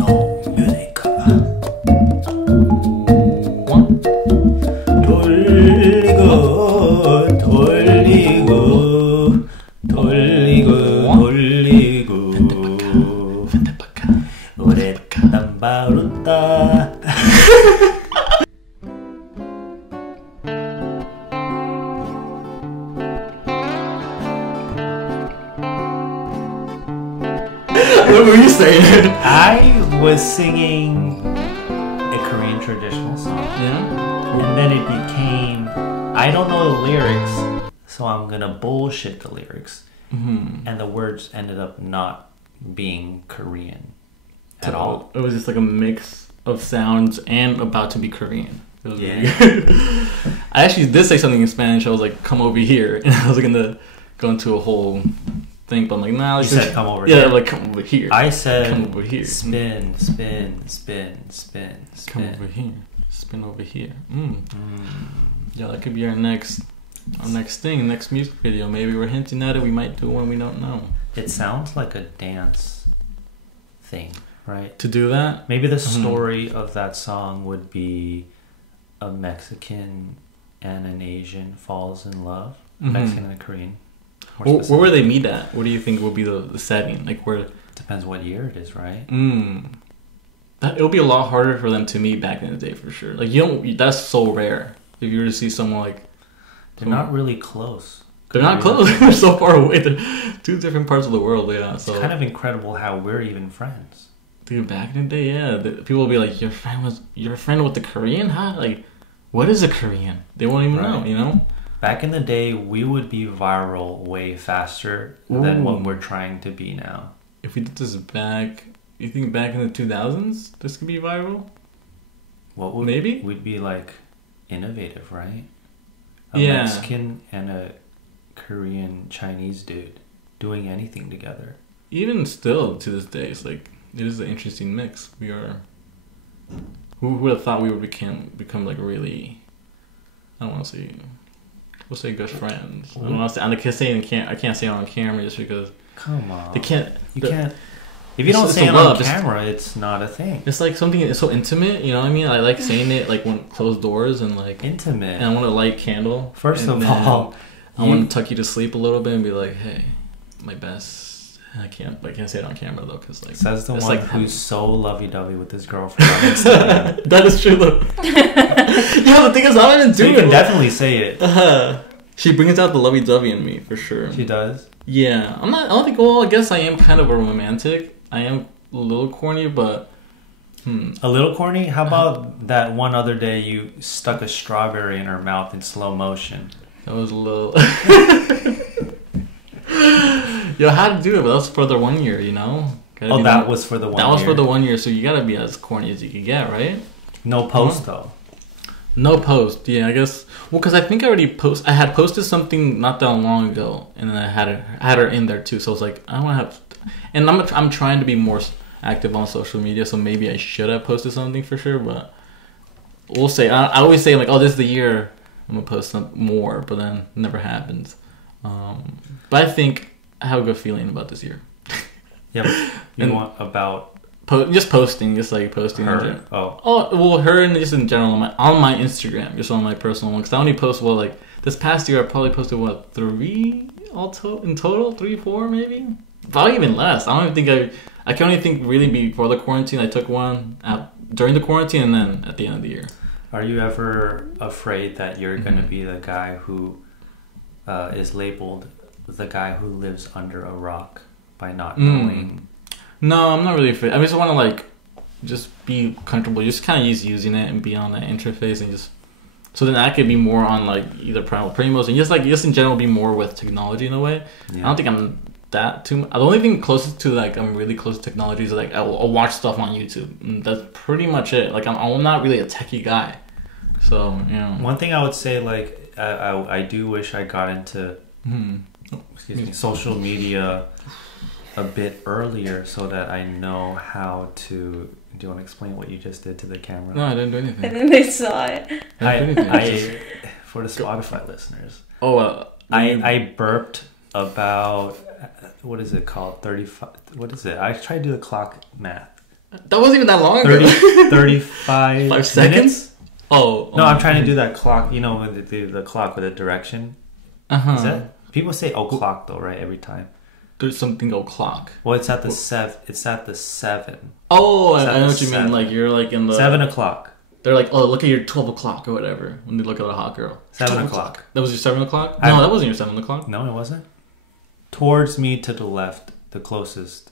original music. 돌리고 오랫담 바루다. What were you saying? I was singing a Korean traditional song. Yeah? And then it became, I don't know the lyrics, so I'm gonna bullshit the lyrics. Mm-hmm. And the words ended up not being Korean at all. It was just like a mix of sounds and about to be Korean. It was Yeah. weird. I actually did say something in Spanish. I was like, come over here. And I was gonna go into a whole thing, but I'm like, nah. You said come over here. here? Yeah, like come over here. I said come over here. spin, spin, spin, spin, spin. Come over here. Spin over here. Yeah, that could be our next thing, next music video. Maybe we're hinting at it. We might do one we don't know. It sounds like a dance thing, right? To do that? Maybe the story of that song would be a Mexican and an Asian falls in love. Mexican and a Korean. Where would they meet at? What do you think would be the setting? Like where? Depends what year it is, right? It would be a lot harder for them to meet back in the day for sure. Like you don't. That's so rare. If you were to see someone like, they're not really close. They're not close. They're so far away. They're two different parts of the world. Yeah. It's kind of incredible how we're even friends. Dude, back in the day, yeah, people will be like, your friend with the Korean, huh? Like, what is a Korean? They won't even know, you know. Back in the day, we would be viral way faster than what we're trying to be now. If we did this back, you think back in the 2000s, this could be viral? What would maybe? We'd be like innovative, right? A Yeah. Mexican and a Korean Chinese dude doing anything together. Even still to this day, it's like it is an interesting mix. We are. Who would have thought we would become like really? I don't want to say. We'll say good friends. I don't want to say. I can't say it on camera just because. Come on. They can't. You can't. If you don't say it on camera, it's not a thing. It's like something. It's so intimate. You know what I mean? I like saying it like when closed doors and like intimate. And I want to light candle. First of all, I want to tuck you to sleep a little bit and be like, hey, my best. I can't say it on camera though, because like says the one like who's so lovey-dovey with his girlfriend on Instagram. That is true though. You know the thing is, I didn't do it. You can definitely say it. She brings out the lovey-dovey in me for sure. She does. Yeah, I'm not. I don't think. Well, I guess I am kind of a romantic. I am a little corny, but a little corny. How about that one other day you stuck a strawberry in her mouth in slow motion? That was a little. Yo, I had to do it, but that was for the 1 year, you know? That was for the 1 year? That was for the 1 year, so you gotta be as corny as you can get, right? No post, though. No post, yeah, I guess. Well, because I think I had posted something not that long ago, and then I had her in there too, so I was like, I don't want to have... And I'm trying to be more active on social media, so maybe I should have posted something for sure, but we'll say... I always say, like, oh, this is the year I'm gonna post some more, but then it never happens. But I think I have a good feeling about this year. Yeah, but you want about just posting her? Well, her and just in general on my Instagram, just on my personal one. Because I only post like this past year. I probably posted 3 in total, 3, 4 maybe. Probably even less. I don't even think I can only think really before the quarantine. I took one during the quarantine and then at the end of the year. Are you ever afraid that you're gonna be the guy who is labeled the guy who lives under a rock by not knowing? No, I'm not really afraid. I just want to like just be comfortable, just kind of using it and be on that interface and just so then I could be more on like either Primal Primos and just in general be more with technology in a way. Yeah. I don't think I'm that too much. The only thing closest to like I'm really close to technology is like I'll watch stuff on YouTube. And that's pretty much it. Like I'm not really a techie guy. So, you know. One thing I would say, like I do wish I got into social media a bit earlier so that I know how to... Do you want to explain what you just did to the camera? No, I didn't do anything. And then they saw it. I for the Spotify listeners. I burped about... What is it called? 35... What is it? I tried to do the clock math. That wasn't even that long 30, ago. 35 5 seconds? Oh. No, I'm trying to do that clock. You know, with the clock with the direction. Uh-huh. Is that? People say o'clock though, right? Every time. There's something o'clock. Well, it's at the 7. Oh, I know what you mean. Like, you're like in the... 7 o'clock. They're like, oh, look at your 12 o'clock or whatever. When they look at a hot girl. 7 o'clock. That was your 7 o'clock? No, that wasn't your 7 o'clock. No, it wasn't. Towards me to the left. The closest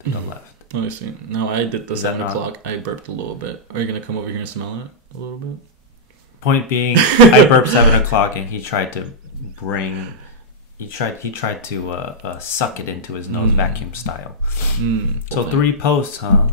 to the left. Let me see. No, I did the 7 o'clock. I burped a little bit. Are you going to come over here and smell it a little bit? Point being, I burped 7 o'clock and he tried to bring... He tried to suck it into his nose, vacuum style. So 3 posts, huh?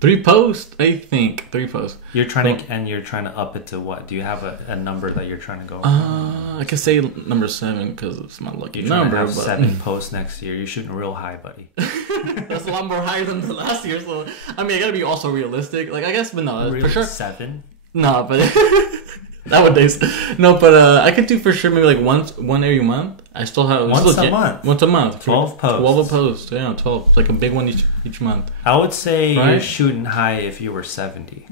3 posts, I think. 3 posts. You're trying to up it to what? Do you have a number that you're trying to go? I could say number 7 because it's my lucky number. To have 7 posts next year. You're shooting real high, buddy. That's a lot more higher than the last year. So I mean, I gotta be also realistic. Like I guess, but no, really? For sure 7. No, but nowadays, no, but I could do for sure maybe like one every month. I still have once a month. Once a month. 12 posts. 12 a post. Yeah, 12. It's like a big one each month. I would say right? You're shooting high if you were 70.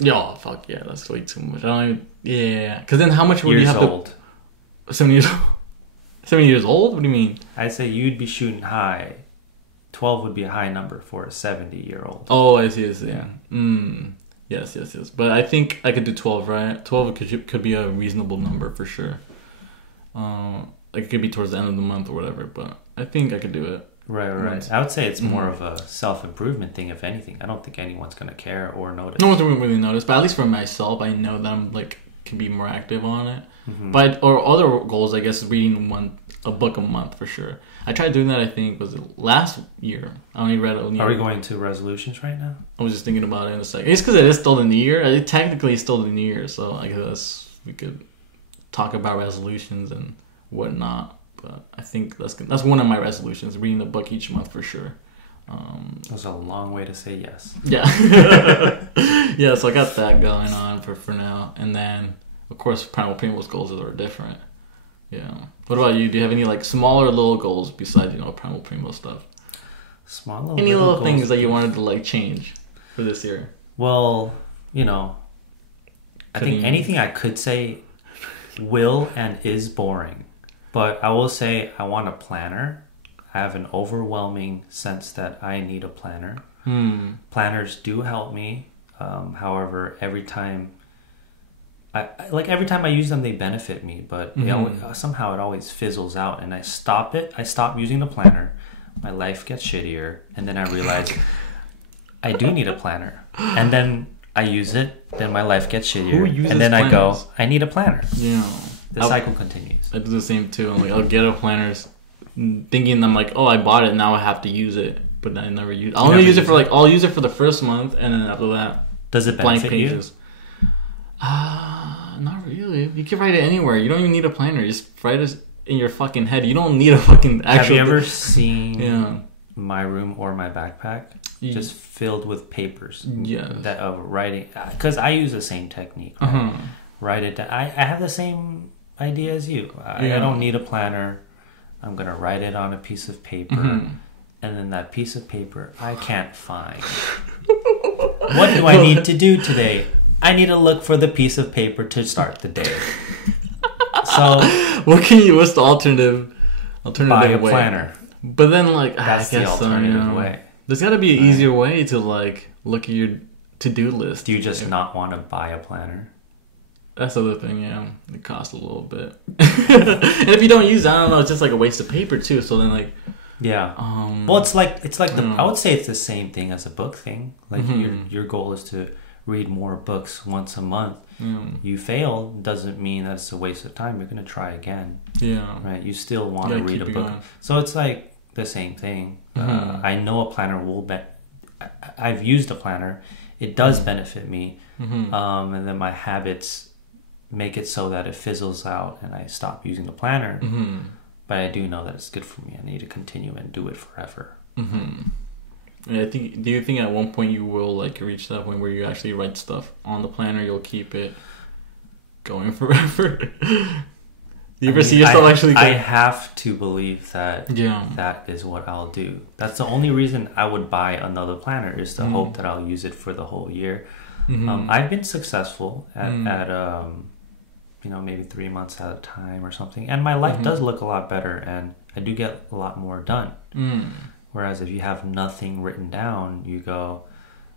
Yo, fuck yeah, that's way too much. I don't even, yeah, because then how much would you have old. To? 7 years old. 7 years old? What do you mean? I'd say you'd be shooting high. 12 would be a high number for a 70-year-old. Oh, I see. Yeah. Yes. But I think I could do 12, right? 12 could be a reasonable number for sure. Like it could be towards the end of the month or whatever, but I think I could do it. Right. I would say it's more of a self-improvement thing, if anything. I don't think anyone's going to care or notice. No one's going to really notice, but at least for myself, I know that I'm like, can be more active on it. But, or other goals, I guess, reading a book a month for sure. I tried doing that, I think, was it last year. I only read a Are we going to resolutions right now? I was just thinking about it in a second. It's because it is still the new year. It technically is still the new year, so I guess we could talk about resolutions and whatnot. But I think that's one of my resolutions, reading a book each month for sure. That's a long way to say yes. Yeah. Yeah, so I got that going on for now. And then, of course, Primal Primos goals are different. Yeah. What about you? Do you have any like smaller little goals besides, Primal Primo stuff? Any little things that you wanted to like change for this year? Well, I think anything I could say will and is boring. But I will say I want a planner. I have an overwhelming sense that I need a planner. Planners do help me. However, every time I use them, they benefit me. But somehow it always fizzles out, and I stop it. I stop using the planner. My life gets shittier, and then I realize I do need a planner. And then I use it. Then my life gets shittier, and then planners? I go, I need a planner. Yeah. The cycle continues. I do the same too. I'm like, I'll get a planner, thinking I'm like, oh, I bought it, now I have to use it, but I never use it. I'll use it for I'll use it for the first month, and then after that, does it benefit blank pages. Not really. You can write it anywhere. You don't even need a planner. Just write it in your fucking head. You don't need a fucking actual. Have you ever seen my room or my backpack just filled with papers? Yeah. That of writing, because I use the same technique. Right? Write it down. I have the same idea as you. I don't need a planner. I'm gonna write it on a piece of paper, and then that piece of paper I can't find. What do I need to do today? I need to look for the piece of paper to start the day. So, what's the alternative buy a way? Planner. But then, that's the alternative way. There's got to be an easier way to look at your to-do list. Do you just not want to buy a planner? That's the other thing, yeah. It costs a little bit. And if you don't use it, I don't know, it's just like a waste of paper too. So then yeah. Well, it's like I would say it's the same thing as a book thing. Like your goal is to read more books once a month. You fail doesn't mean that it's a waste of time. You're going to try again. Yeah. Right. You still want to read a book. Going. So it's like the same thing. I know a planner will I've used a planner. It does benefit me. And then my habits make it so that it fizzles out and I stop using the planner. But I do know that it's good for me. I need to continue and do it forever. And do you think at one point you will reach that point where you actually write stuff on the planner? You'll keep it going forever. You ever see yourself actually? I have to believe that Yeah. that is what I'll do. That's the only reason I would buy another planner, is to hope that I'll use it for the whole year. I've been successful at maybe 3 months at a time or something, and my life does look a lot better, and I do get a lot more done. Whereas if you have nothing written down, you go,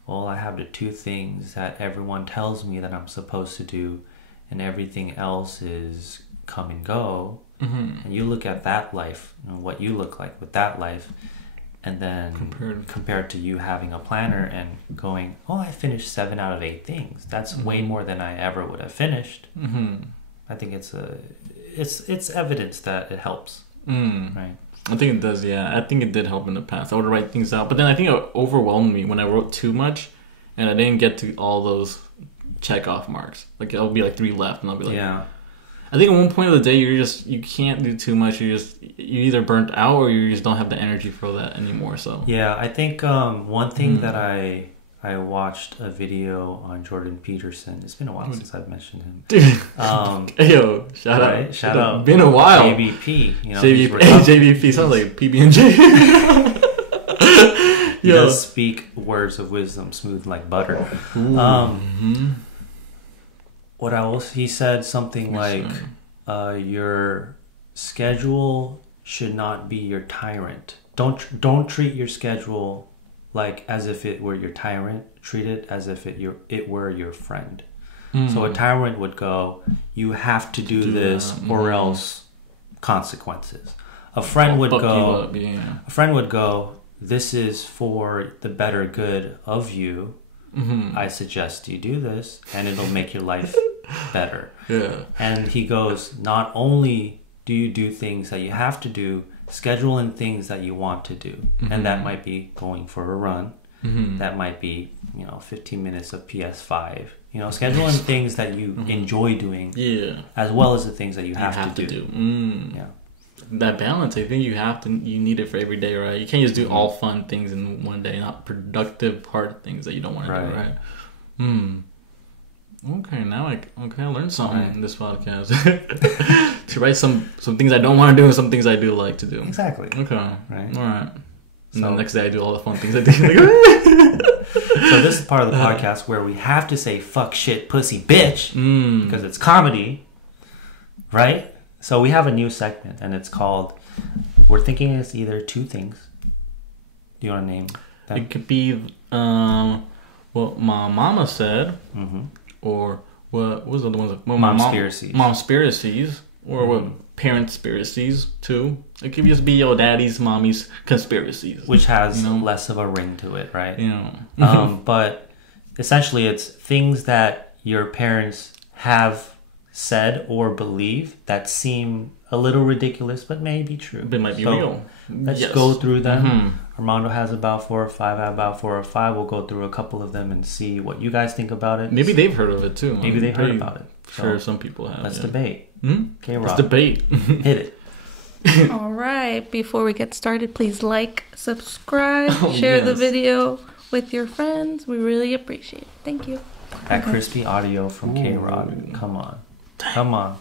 well, I have the 2 things that everyone tells me that I'm supposed to do, and everything else is come and go. And you look at that life, what you look like with that life, and then compared to you having a planner and going, oh, I finished 7 out of 8 things. That's way more than I ever would have finished. I think it's evidence that it helps. Right. I think it does, yeah. I think it did help in the past. I would write things out. But then I think it overwhelmed me when I wrote too much and I didn't get to all those check off marks. Like, it'll be like 3 left and I'll be like... Yeah. I think at one point of the day, you can't do too much. You either burnt out or you just don't have the energy for that anymore, so... Yeah, I think one thing that I watched a video on Jordan Peterson. It's been a while since I've mentioned him. Dude. Hey, yo, shout out. Shout out. Been a while. JBP. You know, JBP sounds like PB&J. He does speak words of wisdom smooth like butter. What else? He said something like, your schedule should not be your tyrant. Don't treat your schedule like as if it were your tyrant. Treat it as if it were your friend. So a tyrant would go, you have to do this or else consequences. A friend would go, this is for the better good of you. I suggest you do this and it'll make your life better. Yeah. And he goes, not only do you do things that you have to do, schedule in things that you want to do. And that might be going for a run. That might be, 15 minutes of PS5. Schedule in things that you enjoy doing, as well as the things that you have to do. Yeah. That balance, I think you need it for every day, right? You can't just do all fun things in one day, not productive, hard things that you don't want to do, right? Okay, now I learned something in this podcast. To write some things I don't want to do and some things I do like to do. Exactly. Okay. Right. All right. And the next day I do all the fun things I do. So this is part of the podcast where we have to say fuck, shit, pussy, bitch, because it's comedy, right? So we have a new segment, and it's called, we're thinking it's either 2 things. Do you want to name them? It could be what my mama said, or what was the other ones? Momspiracies. Momspiracies, or what parentspiracies too. It could just be your daddy's, mommy's conspiracies, which has less of a ring to it, right? Yeah. But essentially, it's things that your parents have said or believe that seem a little ridiculous, but may be true. But might be real. Let's go through them. Armando has about 4 or 5. I have about 4 or 5. We'll go through a couple of them and see what you guys think about it. Maybe they've heard of it too. Maybe they've heard about it. Sure, some people have. Let's debate. Okay, Rob. Let's debate. Hit it. All right. Before we get started, please like, subscribe, share the video with your friends. We really appreciate it. Thank you. That crispy audio from K-Rod. Come on. Come on.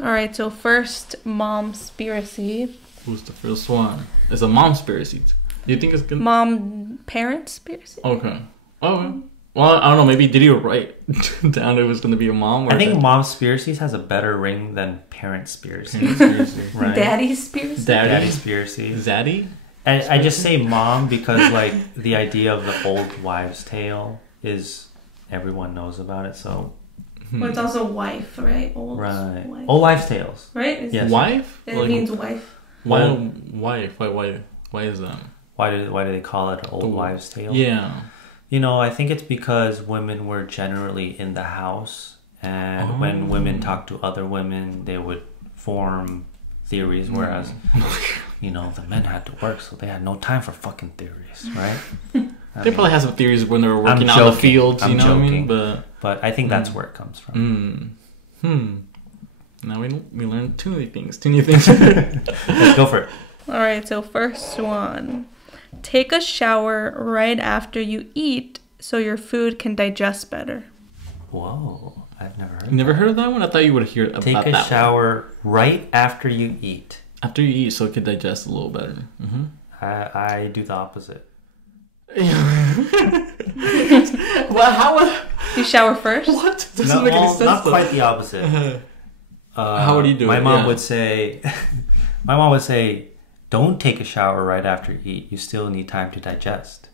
All right. So first, Momspiracy. Who's the first one? It's a Momspiracy. Do you think it's good? Parentspiracy. Okay. Oh. Well, I don't know. Maybe did you write down it was going to be a mom? Or I think Momspiracies has a better ring than Parentspiracies. Right? Daddyspiracies. Daddyspiracies. Zaddy? And I just say mom because like the idea of the old wives' tale is everyone knows about it. So. Well, it's also wife, right? Old wife. Old wives' tales. Right? Yes. Wife? It means wife. Why wife? Why is that? Why do they call it old wives' tale? Yeah. I think it's because women were generally in the house, and when women talk to other women, they would form theories, whereas, the men had to work, so they had no time for fucking theories, right? They probably have some theories when they were working out in the fields, you know what I mean? But I think that's where it comes from. Now we learned 2 new things. 2 new things. Let's go for it. All right, so first one. Take a shower right after you eat so your food can digest better. Whoa. I've never heard. You never heard of that one? I thought you would hear about that. Take a shower right after you eat. After you eat, so it can digest a little better. Mm-hmm. I do the opposite. Well, how would you shower first? What? Doesn't make any sense. Not quite the opposite. How would you do it? My mom would say, "Don't take a shower right after you eat. You still need time to digest.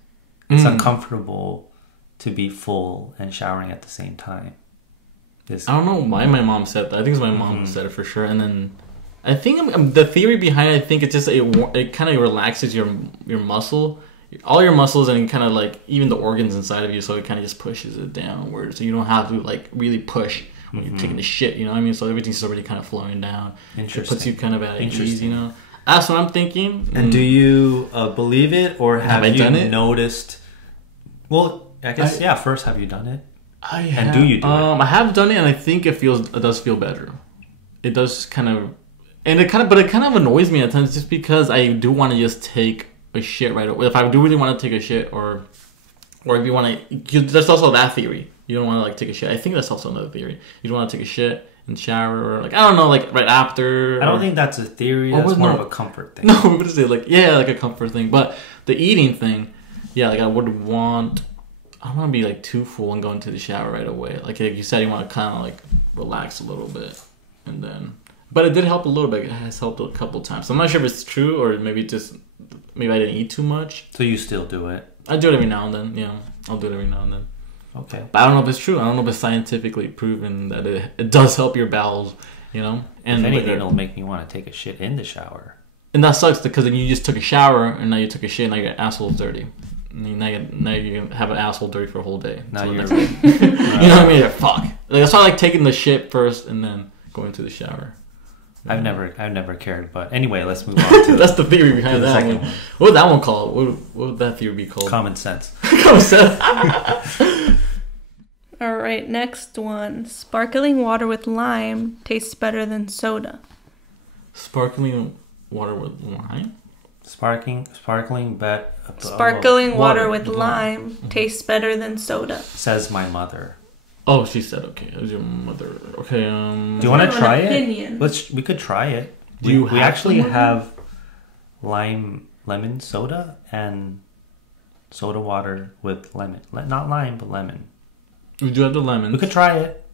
It's uncomfortable to be full and showering at the same time." I don't know why my mom said that. I think it's my mom who said it for sure. And then I think the theory behind it, I think it's just it kind of relaxes your muscle, all your muscles, and kind of like even the organs inside of you. So it kind of just pushes it downward. So you don't have to like really push when you're taking the shit. You know what I mean? So everything's already kind of flowing down. Interesting. It puts you kind of at ease. You know. That's what I'm thinking. And do you believe it, or have you done it? Noticed? Well, I guess first, have you done it? And do you do it? I have done it, and I think it does feel better. It does kind of, but it kind of annoys me at times, just because I do want to just take a shit right away. If I do really want to take a shit, or if you want to, there's also that theory. You don't want to like take a shit. I think that's also another theory. You don't want to take a shit and shower, or like I don't know, like right after. I don't think that's a theory. That's more of a comfort thing. No, what is it like? Yeah, like a comfort thing. But the eating thing, yeah, like I don't want to be like too full and go into the shower right away. Like you said, you want to kind of like relax a little bit, and then. But it did help a little bit. It has helped a couple times. So I'm not sure if it's true, or maybe I didn't eat too much. So you still do it? I do it every now and then. Yeah, I'll do it every now and then. Okay. But I don't know if it's true. I don't know if it's scientifically proven that it does help your bowels. You know, and if anything, it'll make me want to take a shit in the shower. And that sucks because then you just took a shower and now you took a shit and now your asshole's dirty. Now you have an asshole dirty for a whole day. Now you're, you know what I mean? Fuck. Like, that's why I like taking the shit first and then going to the shower. I've never cared, but anyway, let's move on to that's the theory behind that one. What would that one call? What would that theory be called? Common sense. Common sense. All right, next one. Sparkling water with lime tastes better than soda. Sparkling water with lime? Sparkling water with lime tastes better than soda. Says my mother. Oh, she said, okay. It was your mother. Okay, Do you want to try it? We could try it. We actually have lemon soda and soda water with lemon. Not lime, but lemon. We do have the lemon. We could try it.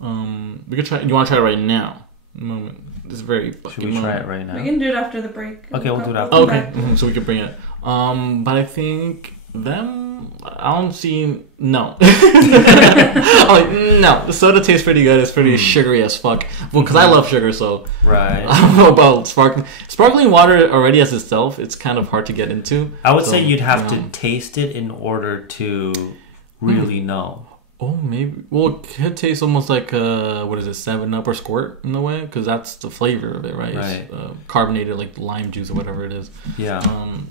We could try. You want to try it right now? Moment. This is very. Should we try it right now? We can do it after the break. Okay, we'll do it after. Okay, so we can bring it. But I think them. I don't see. No. I'm like, no. The soda tastes pretty good. It's pretty sugary as fuck. Well, because I love sugar, so right. I don't know about sparkling water already as itself. It's kind of hard to get into. I would say you'd have to taste it in order to really know. Oh, maybe. Well, it could taste almost like, 7-Up or Squirt in a way, because that's the flavor of it, right? Right. It's, carbonated, like lime juice or whatever it is. Yeah.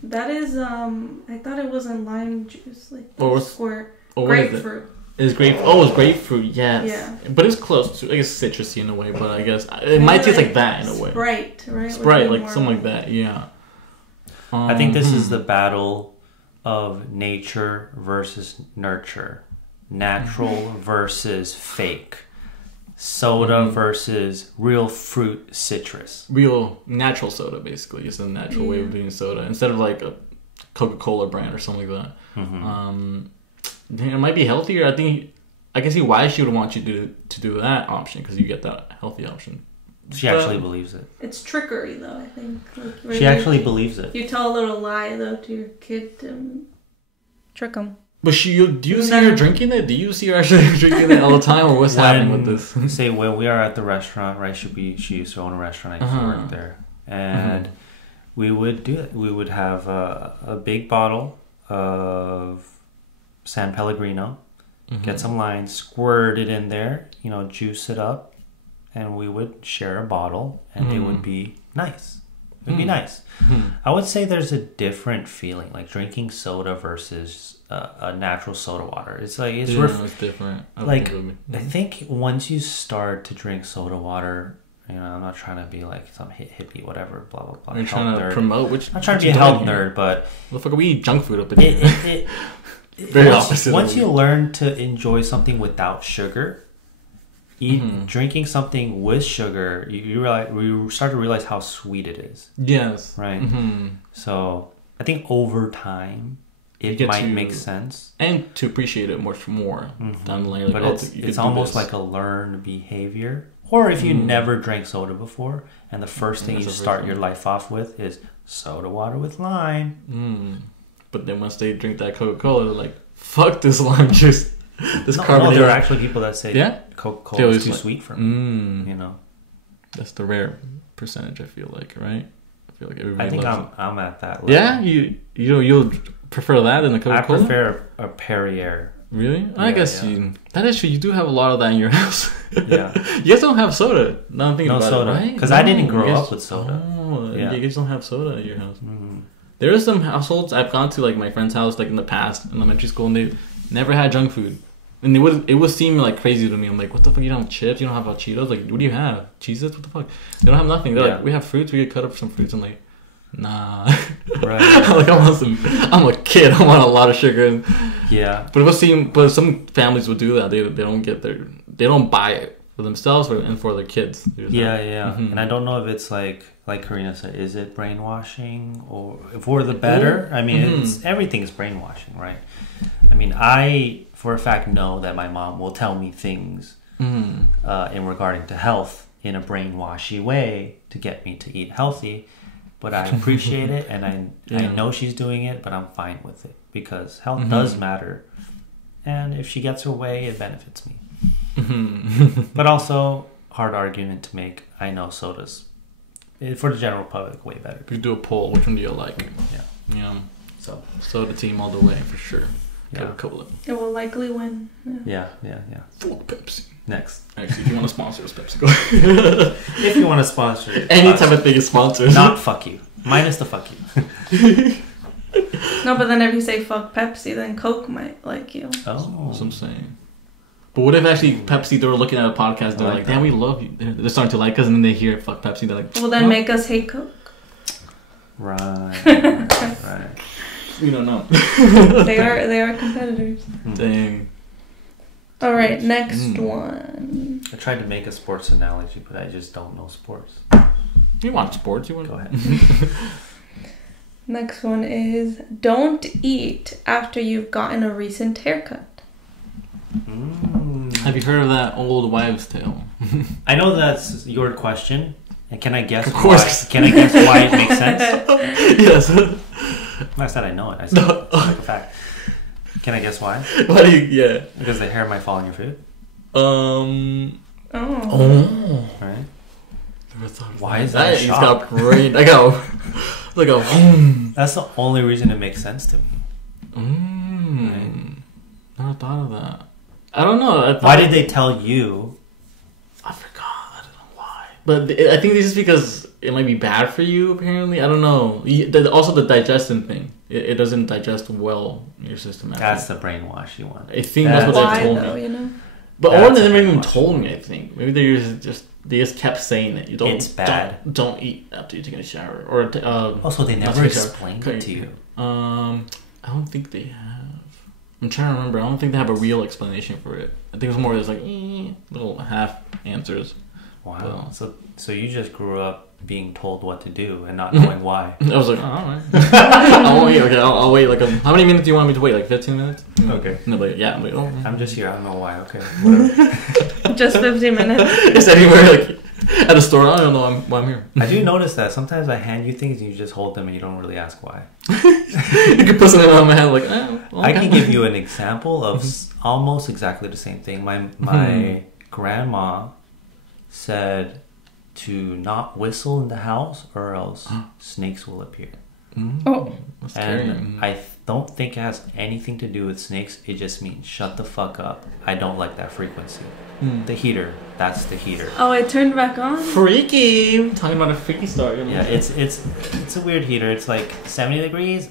That is, I thought it wasn't lime juice, like Squirt. Grapefruit. It's grapefruit. Oh, it's grapefruit, yes. Yeah. But it's close to, I guess, citrusy in a way, but I guess it might taste like that in a way. Sprite, right? Sprite, like something like that, yeah. I think this is the battle of nature versus nurture. Natural versus fake. Soda versus real fruit citrus. Real natural soda, basically. It's a natural way of doing soda. Instead of like a Coca-Cola brand or something like that. It might be healthier. I can see why she would want you to do that option, because you get that healthy option. She actually believes it. It's trickery, though, I think. She actually believes it. You tell a little lie, though, to your kid to trick them. But do you see her drinking it? Do you see her actually drinking it all the time, or what's happening with this? Say when we are at the restaurant, right? She used to own a restaurant. I used to work there, and we would do it. We would have a big bottle of San Pellegrino, get some lime, squirt it in there, juice it up, and we would share a bottle, and it would be nice. It would be nice. I would say there's a different feeling, like drinking soda versus a natural soda water. It's like it's different. I think once you start to drink soda water, I'm not trying to be like some hippie, whatever, blah blah blah. You're trying to promote which? I'm not trying to be a health nerd, but the fuck, we eat junk food up in here. Very opposite. Once you learn to enjoy something without sugar, drinking something with sugar, you start to realize how sweet it is. Yes. Right. So I think over time it might make sense, and to appreciate it much more down the line. Like, but it's almost like a learned behavior. Or if you never drank soda before, and the first thing you start your life off with is soda water with lime. But then once they drink that Coca-Cola, they're like, "Fuck this lime juice." No, there are actually people that say Coca-Cola is too sweet for me. You know, that's the rare percentage. I feel like, right? I feel like everybody. I think loves I'm at that level. Yeah, you'll prefer that than the Coca-Cola. I prefer a Perrier. Really? Yeah, I guess that is true. You do have a lot of that in your house. Yeah. You guys don't have soda. Now I'm thinking about soda, it, right? Because I didn't grow up with soda. Oh, you guys don't have soda in your house. There are some households I've gone to, like my friend's house, like in the past, elementary school, and they never had junk food. And it would seem like crazy to me. I'm like, what the fuck? You don't have chips? You don't have Cheetos? Like, what do you have? Cheez-Its? What the fuck? They don't have nothing. They're like, we have fruits. We could cut up some fruits. I'm like, nah. Right. Like I'm a kid. I want a lot of sugar. But some families would do that. They don't buy it for themselves and for their kids. And I don't know if it's like Karina said, is it brainwashing or for the better? I mean, everything is brainwashing, right? I mean, I for a fact know that my mom will tell me things in regarding to health in a brainwashy way to get me to eat healthy. But I appreciate it, and I know she's doing it, but I'm fine with it because health does matter, and if she gets her way, it benefits me. But also, hard argument to make. I know soda's for the general public way better. We could do a poll. Which one do you like? Yeah. So soda team all the way for sure. Coca-Cola. It will likely win. Yeah. Fuck Pepsi. Next. Actually, if you want to sponsor us, Pepsi, go ahead. If you want to sponsor it. Any type of thing is sponsored. Not fuck you. Minus the fuck you. No, but then if you say fuck Pepsi, then Coke might like you. Oh. That's what I'm saying. But what if actually Pepsi, they were looking at a podcast, they're like, damn, we love you. They're starting to like us, and then they hear fuck Pepsi, they're like, well, then make us hate Coke. Right. We don't know. They are competitors. Dang. All right, next one. I tried to make a sports analogy, but I just don't know sports. You want sports? You want? Go ahead. Next one is don't eat after you've gotten a recent haircut. Have you heard of that old wives' tale? I know that's your question. And can I guess? Of course. Can I guess why it makes sense? Yes. I said I know it. I said it's like a fact. Can I guess why? Why do you? Yeah. Because the hair might fall on your food. Oh. Right. Why is that? He's got brain. I got like a. That's the only reason it makes sense to me. Right? Never thought of that. I don't know. Why did they tell you? I forgot. I don't know why. But I think this is because it might be bad for you. Apparently, I don't know. Also, the digestion thing. It doesn't digest well in your system. That's the brainwashy one. I think that's what they told me. You know? But or they never even told me. I think maybe they just kept saying it. You don't. It's bad. Don't eat after you take a shower. Or also, they never explained it to you. I don't think they have. I'm trying to remember. I don't think they have a real explanation for it. I think it's more just like little half answers. Wow. So you just grew up being told what to do and not knowing why. I was like, all right. I'll wait. Okay, I'll wait. Like, how many minutes do you want me to wait? Like 15 minutes? Okay. No, but yeah. I'm just here. I don't know why. Okay. Whatever. Just 15 minutes. It's anywhere like at a store. I don't know why I'm here. I do notice that sometimes I hand you things and you just hold them and you don't really ask why. You can put something on my hand like, okay. I can give you an example of almost exactly the same thing. My grandma said to not whistle in the house or else snakes will appear. Oh, that's and I don't think it has anything to do with snakes. It just means shut the fuck up. I don't like that frequency. The heater, that's the heater. Oh, it turned back on? Freaky. I'm talking about a freaky story. Yeah, it's a weird heater. It's like 70 degrees.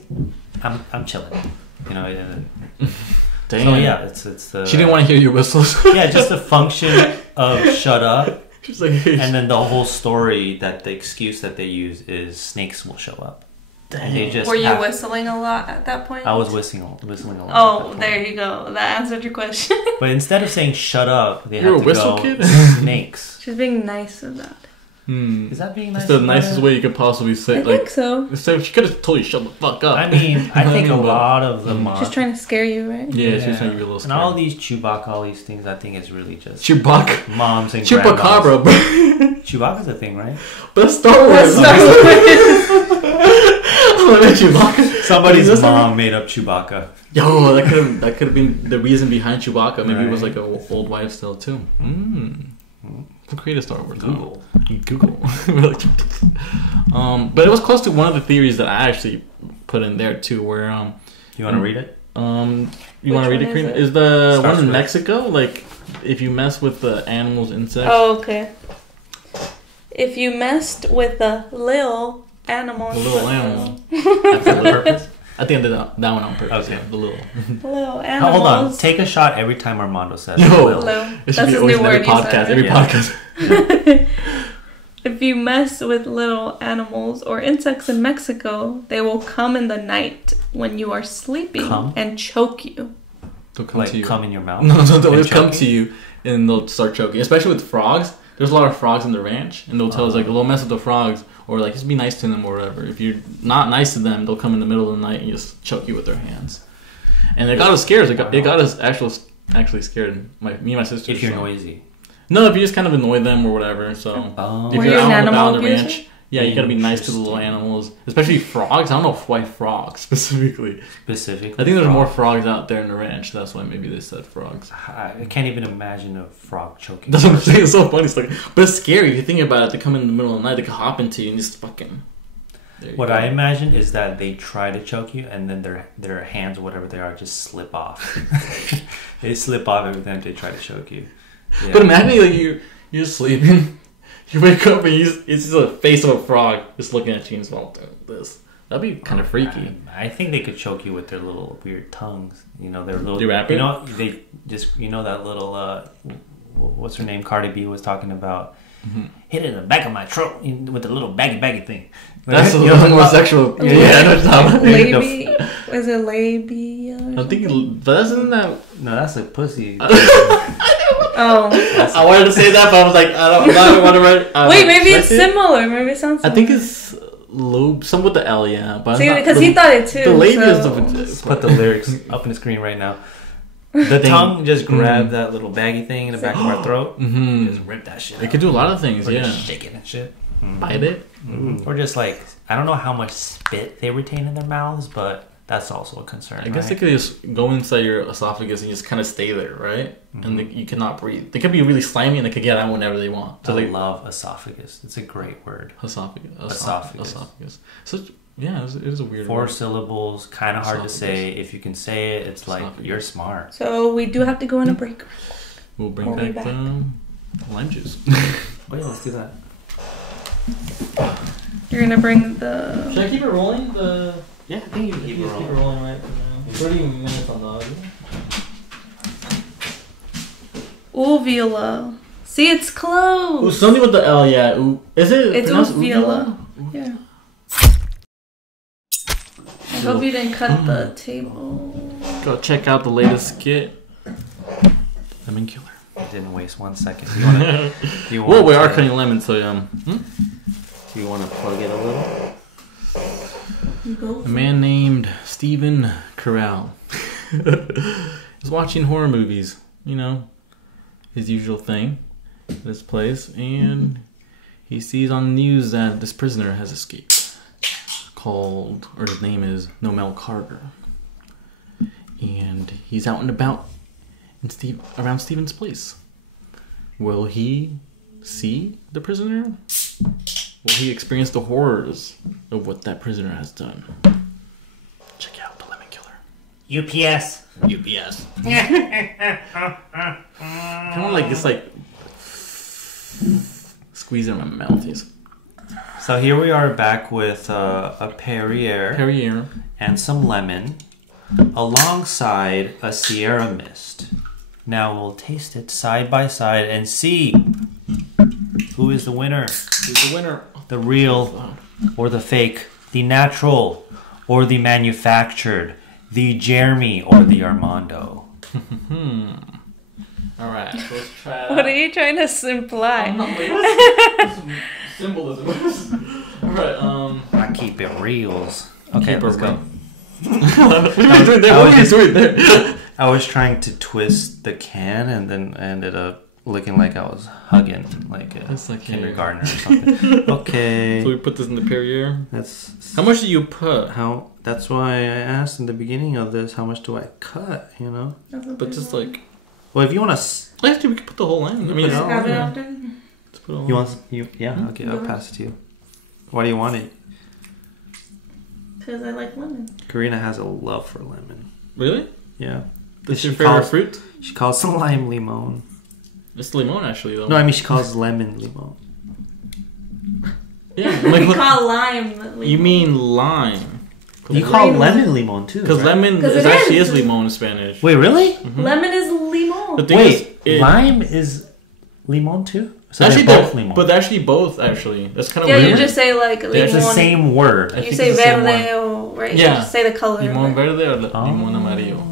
I'm chilling. You know. Damn. So yeah, it's the. She didn't want to hear your whistles. Yeah, just the function of shut up. Like, and then the whole story that the excuse that they use is snakes will show up. And they just Were you whistling a lot at that point? I was whistling a lot. Oh, there you go. That answered your question. But instead of saying shut up, they You're had to a whistle go kid? snakes. She's being nice about it. Is that being nice? It's the nicest way you could possibly say. I think so. So she could have told you shut the fuck up. I mean, I think a lot of them. She's trying to scare you, right? Yeah, she's trying to be a little scared. And all these Chewbacca, all these things, I think is really just Chewbacca, moms and Chupacabra, bro. Chewbacca's a thing, right? But that's Star Wars. Chewbacca. Somebody's mom made up Chewbacca. Yo, that could have been the reason behind Chewbacca. Maybe it was like an old wives' tale too. Who created Star Wars? Google. But it was close to one of the theories that I actually put in there too. Where you want to read it? You want to read it, Cream? Is the one in Mexico? Like, if you mess with the animals, insects. Oh, okay. If you messed with the little animal. The little animal. That's on purpose. I think I did that one on purpose. Okay. Yeah, the little. Little animals. Hold on. Take a shot every time Armando says no. It should be always every podcast. Every podcast. If you mess with little animals or insects in Mexico, they will come in the night when you are sleeping and choke you. They'll come to you. Come in your mouth? No, they'll just come to you and they'll start choking. Especially with frogs. There's a lot of frogs in the ranch, and they'll tell us like, "Don't mess with the frogs," or like, "Just be nice to them," or whatever. If you're not nice to them, they'll come in the middle of the night and just choke you with their hands. And it got us scared. It got us actually scared. Me and my sister. If you're noisy. No, if you just kind of annoy them or whatever. So if you're out and about on the ranch, yeah, you gotta be nice to the little animals, especially frogs. I don't know why frogs specifically. I think there's more frogs out there in the ranch. That's why maybe they said frogs. I can't even imagine a frog choking. That's what I'm saying. It's so funny. It's like, but it's scary if you think about it. They come in the middle of the night. They can hop into you and just fucking. What I imagine is that they try to choke you, and then their hands, whatever they are, just slip off. They slip off every time they try to choke you. Yeah. But imagine like you're sleeping. You wake up and it's just a face of a frog just looking at you and all this. That'd be kind of freaky. I think they could choke you with their little weird tongues. You know, their little. You know, they just that little. What's her name? Cardi B was talking about. Hit it in the back of my throat with the little baggy thing. That's a little more sexual. Yeah, no, labia. Is it labia? I think, but isn't that? No, that's a pussy. Oh, I wanted to say that, but I was like, I don't want to write. Wait, maybe it's similar. Maybe it sounds similar. I think it's lobe, some with the L, yeah. But see, because he thought it too. The labia so. is the. Put the lyrics up on the screen right now. The tongue just grabbed that little baggy thing in the back of our throat. Just rip that shit out. It could do a lot of things, yeah. Just shake it and shit. Bite it. Or just like, I don't know how much spit they retain in their mouths, but that's also a concern. I guess they could just go inside your esophagus and just kind of stay there, right? And you cannot breathe. They could be really slimy and they could get out whenever they want. So I love esophagus. It's a great word. Esophagus. So, yeah, it is a weird 4 word. syllables, kind of hard to say. If you can say it, it's like, you're smart. So we do have to go on a break. We'll bring back the lime juice. Oh yeah, let's do that. You're gonna bring the. Should I keep it rolling? Yeah, I think you can keep it rolling right now. 30 minutes on the audio. Uvula. See, it's close. Ooh, something with the L, yeah. Is it? It's uvula. Yeah. I hope you didn't cut the table. Go check out the latest skit. Lemon Killer. I didn't waste 1 second. Well, we are cutting lemon, so Do you want to plug it a little? A man named Stephen Carell is watching horror movies. You know, his usual thing. This place, and he sees on the news that this prisoner has escaped. His name is Noel Carter, and he's out and about around Stephen's place. Will he see the prisoner? Will he experience the horrors of what that prisoner has done? Check out the Lemon Killer. UPS. Kind of like it's like squeezing in my mouth. So here we are back with a Perrier and some lemon alongside a Sierra Mist. Now we'll taste it side by side and see who is the winner. Who's the winner? The real or the fake the natural or the manufactured, the Jeremy or the Armando? All right, so let's try that. What are you trying to imply? Symbolism. All right. I keep it reals. Okay, let's go. What are you doing there? I was trying to twist the can and then ended up looking like I was hugging like a kindergartner or something. Okay. So we put this in the Perrier. That's how much do you put? That's why I asked in the beginning of this. How much do I cut? You know. But just like. Well, if you want to. Actually, we can put the whole line. I mean, have it out there. Let's put it all you want? Yeah. Okay, I'll pass it to you. Why do you want it? Because I like lemon. Karina has a love for lemon. Really? Yeah. That's your favorite fruit? She calls it lime limon. It's limon, actually, though. No, I mean she calls lemon limon. Yeah. We call lime limon. You mean lime. You call lemon limon too, because right? lemon is actually limon in Spanish. Wait, really? Mm-hmm. Lemon is limon. Lime is limon too? So actually, they're both limon. But actually both, actually. That's kind of weird. weird. You just say like limon. It's the same word. You say verde, right? Yeah. You just say the color. Limon verde or limon amarillo.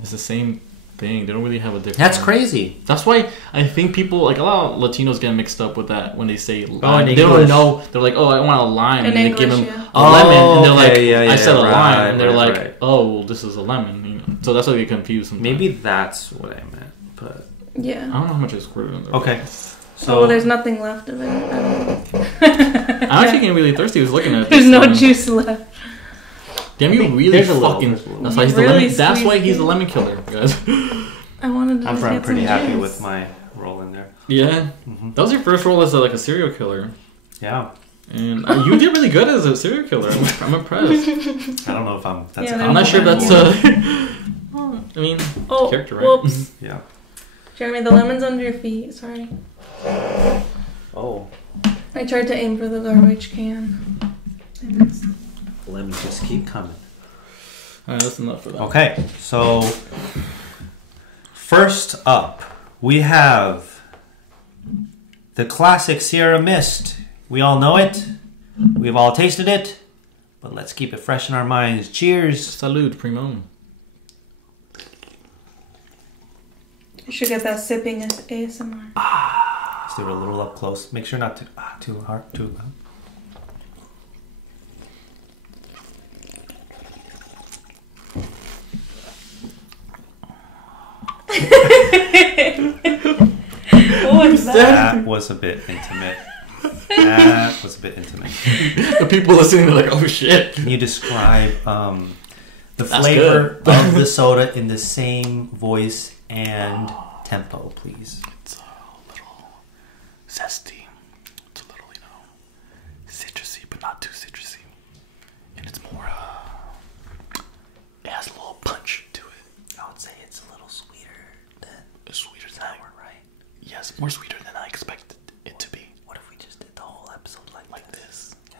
It's the same thing. They don't really have a difference. That's crazy. That's why I think people, like a lot of Latinos get mixed up with that when they say lime. Oh, they don't know. They're like, oh, I want a lime. In and English, they give them yeah. a lemon. And they're like, I said a lime. right, And they're like, right. oh, well, this is a lemon. You know? So that's why they get confused sometimes. Maybe that's what I meant. But yeah. I don't know how much I squirted in there. Okay. So well, there's nothing left of it. I'm actually getting really thirsty. I was looking at this. There's no juice left. Damn, you really fucking. That's why he's the lemon. That's why he's the lemon killer, guys. I'm pretty happy with my roll in there. Yeah, that was your first role as a serial killer. Yeah, and you did really good as a serial killer. I'm impressed. I don't know if I'm. I'm not sure that's. I mean, character, right? Whoops. Yeah. Jeremy, the lemon's under your feet. Sorry. Oh. I tried to aim for the garbage can. Lemons just keep coming. Alright, that's enough for that. Okay, so first up, we have the classic Sierra Mist. We all know it. We've all tasted it. But let's keep it fresh in our minds. Cheers. Salud, Primo. You should get that sipping ASMR. Let's do it a little up close. Make sure not too hard, too loud. What was that? That was a bit intimate. The people listening are like, oh shit. Can you describe the flavor of the soda in the same voice and tempo, please? It's a little zesty. It's a little, citrusy, but not too citrusy. And it's more, it has a little punch to it. I would say it's a little sweeter than sour, right? Yes, more sweeter than I expected it to be. What if we just did the whole episode like this? Yeah.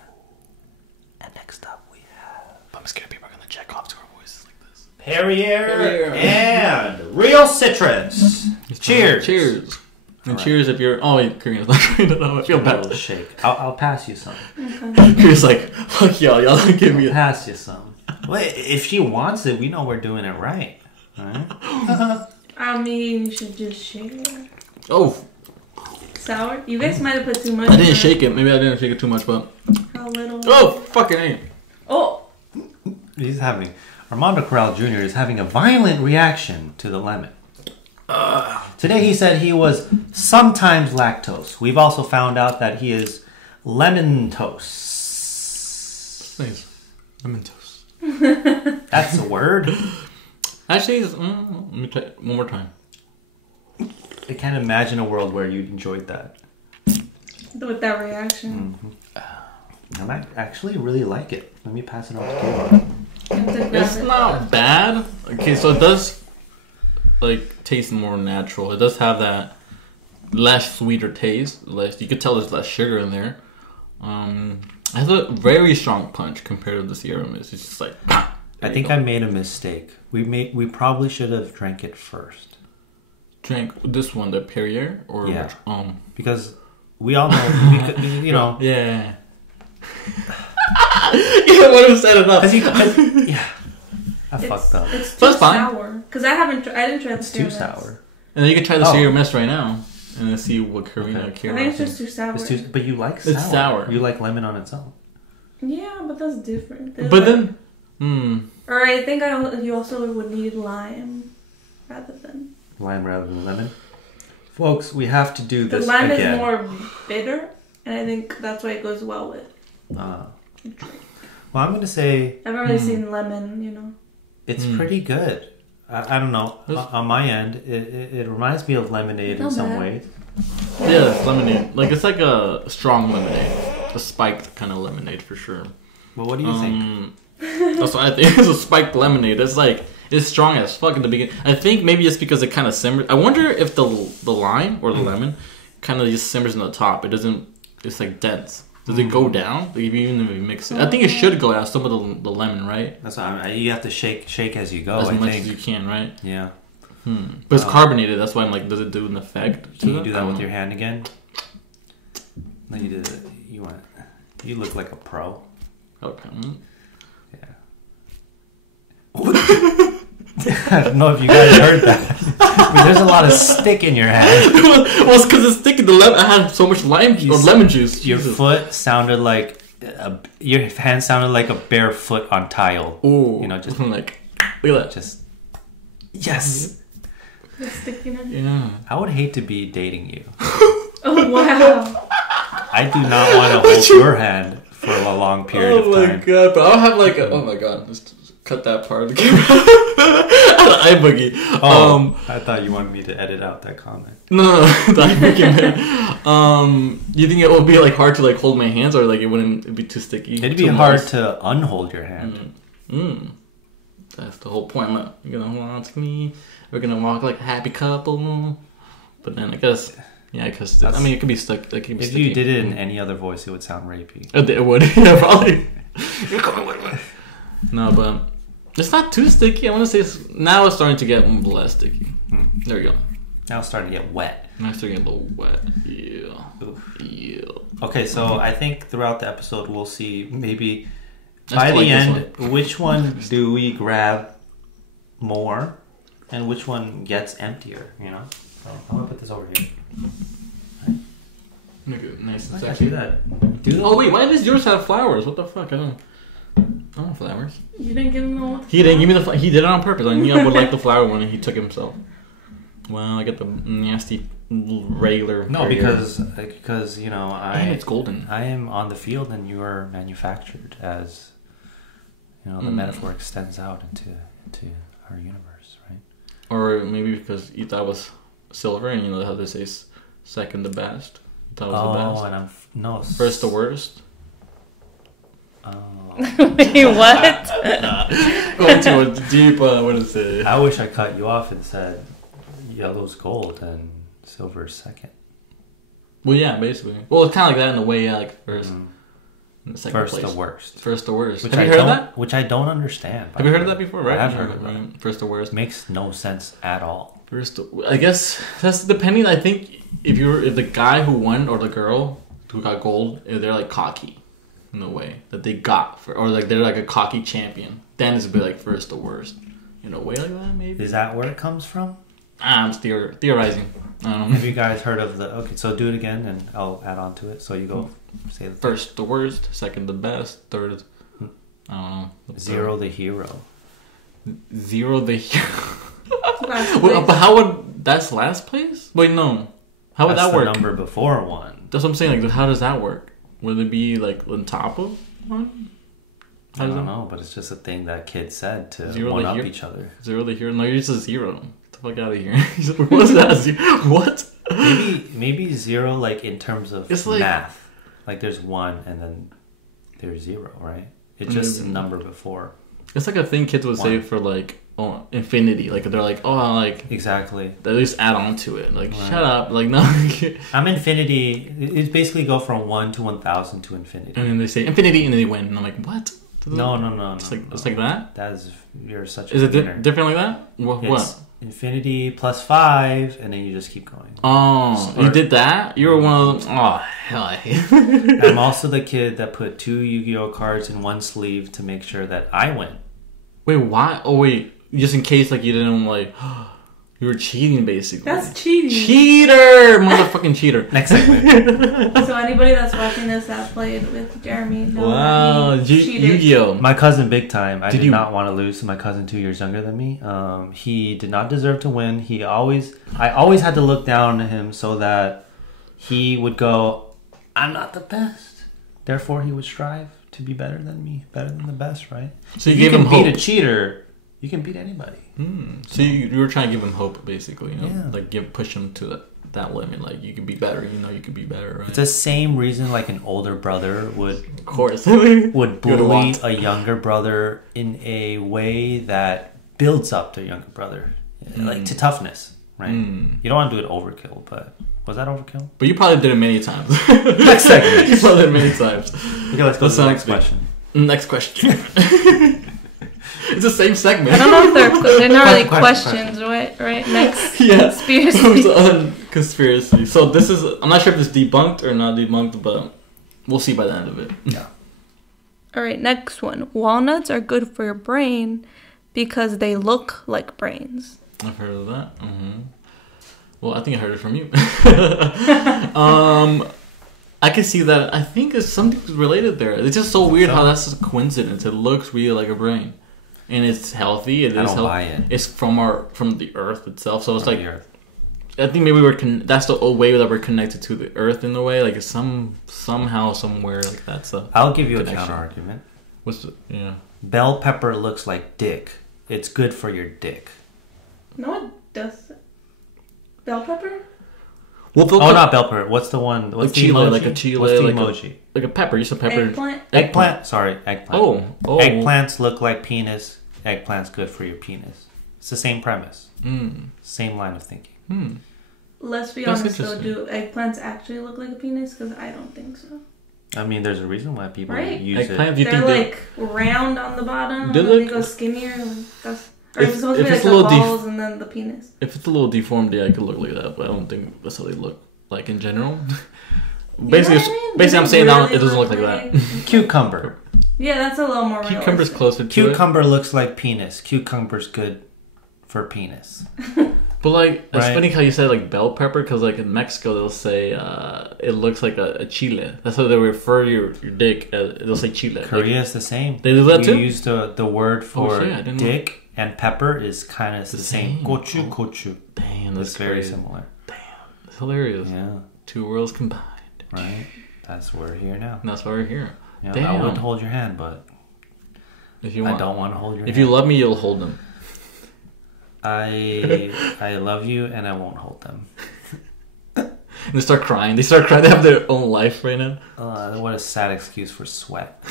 And next up we have... I'm scared people are going to jack off to our voices like this. Perrier and real citrus. Cheers. Cheers. And cheers if you're... Oh, wait, Karina's not trying to know. I feel bad. Shake. I'll pass you some. Karina's like, fuck y'all don't give me... I'll pass you some. Well, if she wants it, we know we're doing it right. Alright? I mean, you should just shake it. Oh. Sour? You guys might have put too much. I didn't shake it. Maybe I didn't shake it too much, but... How little? Oh, fucking A. Oh. Armando Corral Jr. is having a violent reaction to the lemon. Today he said he was sometimes lactose. We've also found out that he is lemon toast. Nice. Lemon toast. That's a word. Actually, let me try it one more time. I can't imagine a world where you'd enjoyed that. With that reaction. I might actually really like it. Let me pass it on to Kayla. It's not bad. Okay, so it does taste more natural. It does have that less sweeter taste. You could tell there's less sugar in there. It has a very strong punch compared to the Sierra Mist. It's just like... I think I made a mistake. We probably should have drank it first. Drank this one, the Perrier, or because we all know, Yeah. You would have said enough. Yeah. I fucked up. It's too sour. Because I didn't try the It's too sour. And then you can try the cereal mess right now. And then see what Karina I think it's just too sour. But you like sour. It's sour. You like lemon on its own. Yeah, but that's different. But then... Or I think you also would need lime rather than... Lime rather than lemon? Folks, we have to do this lime again. is more bitter, and I think that's why it goes well with... Well, I'm going to say... I've never really seen lemon, It's pretty good. I don't know. On my end, it reminds me of lemonade in some ways. Yeah, it's lemonade. Like, it's like a strong lemonade. A spiked kind of lemonade, for sure. Well, what do you think? That's what I think. It's a spiked lemonade. It's like... It's strong as fuck in the beginning. I think maybe it's because it kind of simmers. I wonder if the lime or the lemon kind of just simmers in the top. It doesn't... It's like dense. Does it go down? Like even if you mix it, I think it should go down. Some of the lemon, right? That's what I mean. You have to shake as you go. As much as you can, right? Yeah. But it's carbonated. That's why I'm like, does it do an effect? Can you do that with your hand again? No, you did it. You look like a pro. Okay. Yeah. I don't know if you guys heard that. I mean, there's a lot of stick in your hand. Well, it's because it's sticky. I had so much lemon juice. Your foot sounded like your hand sounded like a bare foot on tile. Ooh, just like look at that. Just yes. The stickiness. Yeah. I would hate to be dating you. Oh wow. I do not want to hold your hand for a long period of time. Oh my god! But I'll have like oh my god. Just cut that part of the camera. I boogie. I thought you wanted me to edit out that comment. No, the eye boogie, man. You think it would be like hard to like hold my hands, or like it'd be too sticky? It'd be hard to unhold your hand. That's the whole point. You're gonna hold on to me. We're gonna walk like a happy couple. But then I guess, yeah, because I mean, it could be stuck. Like, it could be sticky. You did it in any other voice, it would sound rapey. It would, yeah, probably. You're coming with me. No, but it's not too sticky. I want to say now it's starting to get less sticky. There we go. Now it's starting to get wet. Now it's starting to get a little wet. Yeah. Oof. Yeah. Okay, so I think throughout the episode we'll see maybe by the end which one do we grab more and which one gets emptier, So I'm going to put this over here. Make it nice and sexy. Do that. Oh wait, why does yours have flowers? What the fuck? I don't want flowers. You didn't give him the one? He didn't give me the he did it on purpose. I knew I would like the flower one and he took it himself. Well, I got the nasty regular. No, because and it's golden. I am on the field and you are manufactured, as the metaphor extends out into our universe, right? Or maybe because you thought it was silver and you know how they say second the best. You thought it was the best. And first the worst. Oh. Wait, what? Going to a deep, what is it? I wish I cut you off and said yellow's gold and silver's second. Well, yeah, basically. Well, it's kind of like that in a way, yeah, like first. Second first place. the worst. First the worst. Which Have you heard of that? Which I don't understand. Have you heard of that before, right? I have heard of that. First the worst. Makes no sense at all. I guess that's depending. I think if the guy who won or the girl who got gold, if they're like cocky in a way that they got, or like they're like a cocky champion, then it's a bit like first the worst in a way like that. Maybe is that where it comes from? I'm theorizing. I don't know. Have you guys heard of the? Okay, so do it again, and I'll add on to it. So you go say the first the worst, second the best, third. I don't know. Zero the hero. Zero the hero. Well, but how would that's last place? Wait, no. How would that work? The number before one. That's what I'm saying. Like, how does that work? Would it be like on top of one? I don't know, but it's just a thing that kids said to one up each other. Zero the hero. No, you're just a zero. Get the fuck out of here. What's that? What? Maybe zero, like in terms of it's like, math. Like there's one and then there's zero, right? It's just a number before. It's like a thing kids would say for like infinity. Like they're like, oh, like exactly. They just add on to it. Like shut up. Like no. I'm infinity. It's basically go from 1 to 1,000 to infinity. And then they say infinity and then they win. And I'm like, what? No. It's like that. You're such a Is it beginner. different like that? What? infinity plus 5, and then you just keep going. Oh, you did that? You were one of them? Oh, hell, I hate I'm also the kid that put 2 Yu-Gi-Oh cards in one sleeve to make sure that I win. Wait, why? Oh, wait. Just in case, like, you didn't, like... You were cheating, basically. That's cheating. Cheater! Motherfucking cheater. Next segment. So anybody that's watching this that played with Jeremy, wow, Yu-Gi-Oh! My cousin, big time. I did not want to lose to my cousin 2 years younger than me. He did not deserve to win. I always had to look down on him so that he would go, I'm not the best. Therefore, he would strive to be better than me, better than the best, right? So you gave him hope. You can beat a cheater. You can beat anybody. So you were trying to give him hope, basically. You know? Yeah. Like push him to that limit. Like you could be better. You know, you could be better, right? It's the same reason like an older brother would, of course, would bully a younger brother in a way that builds up their younger brother, like to toughness, right? You don't want to do it overkill, but was that overkill? But you probably did it many times. Next segment. You probably did it many times. Okay, let's go to the next question. Next question. It's the same segment. I don't know if they're not really questions, right? Next conspiracy. Conspiracy. So this is, I'm not sure if it's debunked or not debunked, but we'll see by the end of it. Yeah. All right, next one. Walnuts are good for your brain because they look like brains. I've heard of that. Well, I think I heard it from you. I can see that. I think it's something related there. It's just so weird how that's a coincidence. It looks really like a brain. And it's healthy. I don't buy it. It's from the earth itself, so it's like I think maybe that's the way that we're connected to the earth in a way. Like somehow somewhere like that's a. I'll give you a counter argument. Bell pepper looks like dick. It's good for your dick. No, it doesn't. Bell pepper. Well, not bell pepper. What's the one? What's the emoji? Like a chile. What's the emoji? Like a pepper. You said pepper. Eggplant. Sorry, eggplant. Oh. Eggplants look like penis. Eggplant's good for your penis. It's the same premise. Same line of thinking. Let's be honest though. Do eggplants actually look like a penis? Because I don't think so. I mean, there's a reason why people use eggplant, it. They're like round on the bottom. And they go skinnier. Or it's supposed to be like the balls and then the penis. If it's a little deformed, yeah, it could look like that. But I don't think that's how they look like in general. Basically, I'm saying really it doesn't look like that. Cucumber. Yeah, that's a little more Cucumber's closer to Cucumber looks like penis. Cucumber's good for penis. But like, it's funny how you said like bell pepper, because like in Mexico they'll say it looks like a chile. That's how they refer your dick. They'll say chile. Korea is the same. They do that too. We use the word for dick and pepper is kind of the same. Gochu. Damn, that's very similar. Damn, that's hilarious. Yeah, 2 worlds combined. Right. That's why we're here now. That's why we're here. Yeah, damn. I would hold your hand, but if you want, I don't want to hold your hand. If you love me, you'll hold them. I love you, and I won't hold them. And they start crying. They have their own life right now. What a sad excuse for sweat.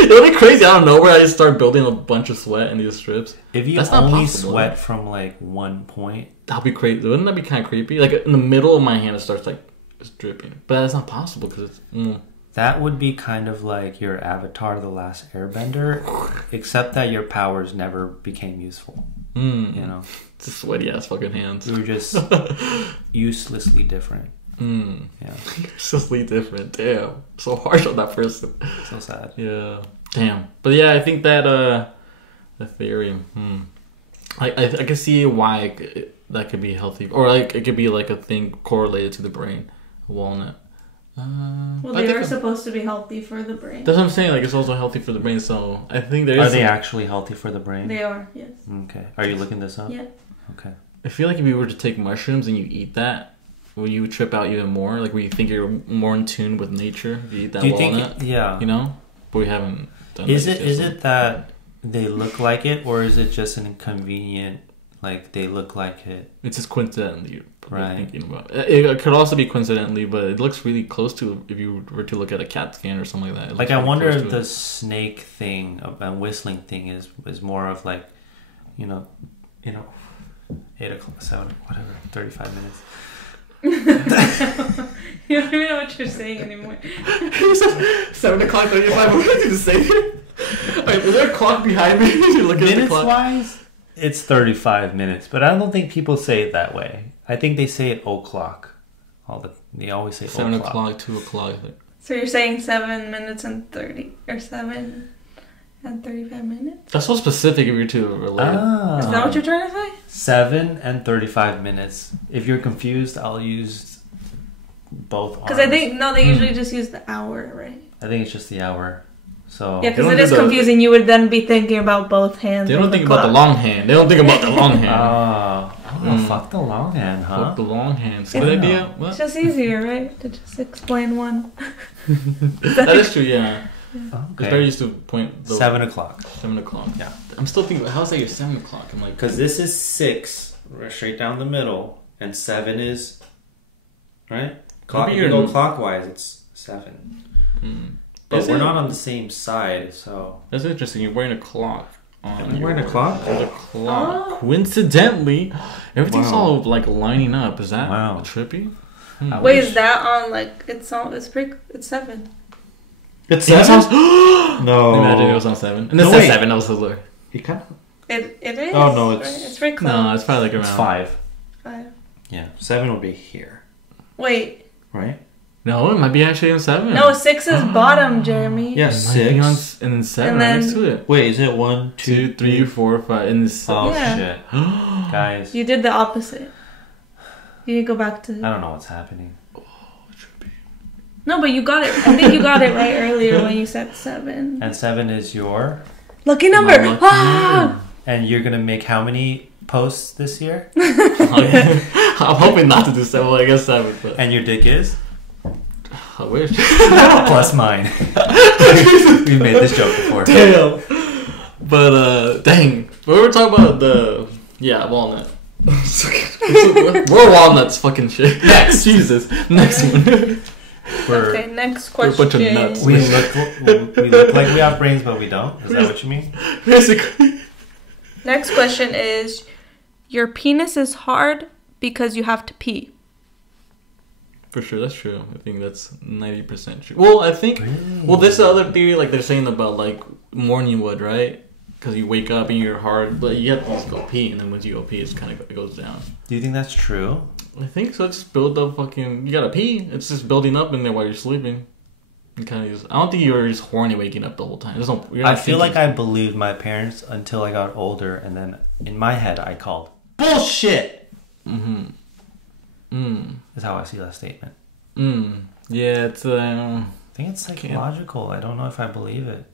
It'll be crazy out of nowhere. I just start building a bunch of sweat in these strips. If you only sweat from like one point, that'd be crazy. Wouldn't that be kind of creepy? Like in the middle of my hand, it starts like just dripping. But that's not possible because it's. That would be kind of like your Avatar: The Last Airbender, except that your powers never became useful. You know, it's a sweaty ass fucking hands. We were just uselessly different. Yeah, uselessly different. Damn, so harsh on that person. So sad. Yeah. Damn. But yeah, I think that the theory. I can see why that could be healthy, or like it could be like a thing correlated to the brain. A walnut. Well, they are supposed to be healthy for the brain. That's what I'm saying. Like, it's also healthy for the brain. So I think there is. Are they actually healthy for the brain? They are. Yes. Okay. Are you looking this up? Yeah. Okay. I feel like if you were to take mushrooms and you eat that, will you trip out even more? Like, where you think you're more in tune with nature if you eat that walnut? Yeah. You know, but we haven't done. Is it that they look like it, or is it just an inconvenient? Like they look like it. It's just coincidentally. Right. Thinking about it could also be coincidentally, but it looks really close to if you were to look at a CAT scan or something like that. Like I wonder if the snake thing and whistling thing is more of like, 8 o'clock, 7, whatever, 35 minutes. You don't even know what you're saying anymore. 7 o'clock, 35 minutes to say it. Wait, is there a clock behind me? You look at the clock. Minutes-wise, it's 35 minutes, but I don't think people say it that way. I think they say it o'clock. They always say 7 o'clock. 2 o'clock. So you're saying 7 minutes and 30 or 7 and 35 minutes? That's so specific if you're too related. Is that what you're trying to say? 7 and 35 minutes. If you're confused, I'll use both arms. Because I think they usually just use the hour, right? I think it's just the hour. So yeah, because it is confusing. You would then be thinking about both hands. They don't think about the long hand. They don't think about the long hand. Fuck the long hand, huh? Fuck the long hand. Good idea. What? It's just easier, right? To just explain one. That is true, yeah. Okay. It's very used to point... 7 o'clock. 7 o'clock. Yeah. I'm still thinking, how's that your 7 o'clock? I'm like... Because this is 6, straight down the middle, and 7 is... Right? If you go clockwise, it's 7. But we're not on the same side, so... That's interesting. You're wearing a clock. Am I wearing a clock? There's a clock. Oh. Coincidentally, everything's all like lining up. Is that trippy? Wait, is that on like it's 7? It's 7? No. Imagine it was on 7. And it says 7. I was lower. You kind of. It is. Oh no, it's very close. No, it's probably like around 5. 5. Yeah, 7 will be here. Wait. Right. No, it might be actually in 7. No, 6 is bottom, Jeremy. Yeah, 6. And then 7 right next to it. Wait, is it 1, 2, 3, 4, 5? And this. Oh, shit. Guys. You did the opposite. You need to go back to... I don't know what's happening. Oh, trippy. No, but you got it. I think you got it right earlier when you said 7. And 7 is your... Lucky number! And you're going to make how many posts this year? I'm hoping not to do 7. Well, I guess 7. But... And your dick is? I wish. Plus mine. We've made this joke before. Damn. But, dang. We were talking about walnut. We're walnuts fucking shit. Next. Jesus. Next one. Okay, next question. We're a bunch of nuts. We look like we have brains, but we don't. Is that what you mean? Basically. Next question is, your penis is hard because you have to pee. For sure, that's true. I think that's 90% true. Well, I think... Really? Well, there's the other theory, like, they're saying about, like, morning wood, right? Because you wake up and you're hard, but you have to just go pee, and then once you go pee, it goes down. Do you think that's true? I think so. Just build up fucking... You gotta pee. It's just building up in there while you're sleeping. You kind of just... I don't think you're just horny waking up the whole time. I feel like I believed my parents until I got older, and then in my head, I called bullshit! Is how I see that statement. Yeah, it's... I think it's psychological. I don't know if I believe it.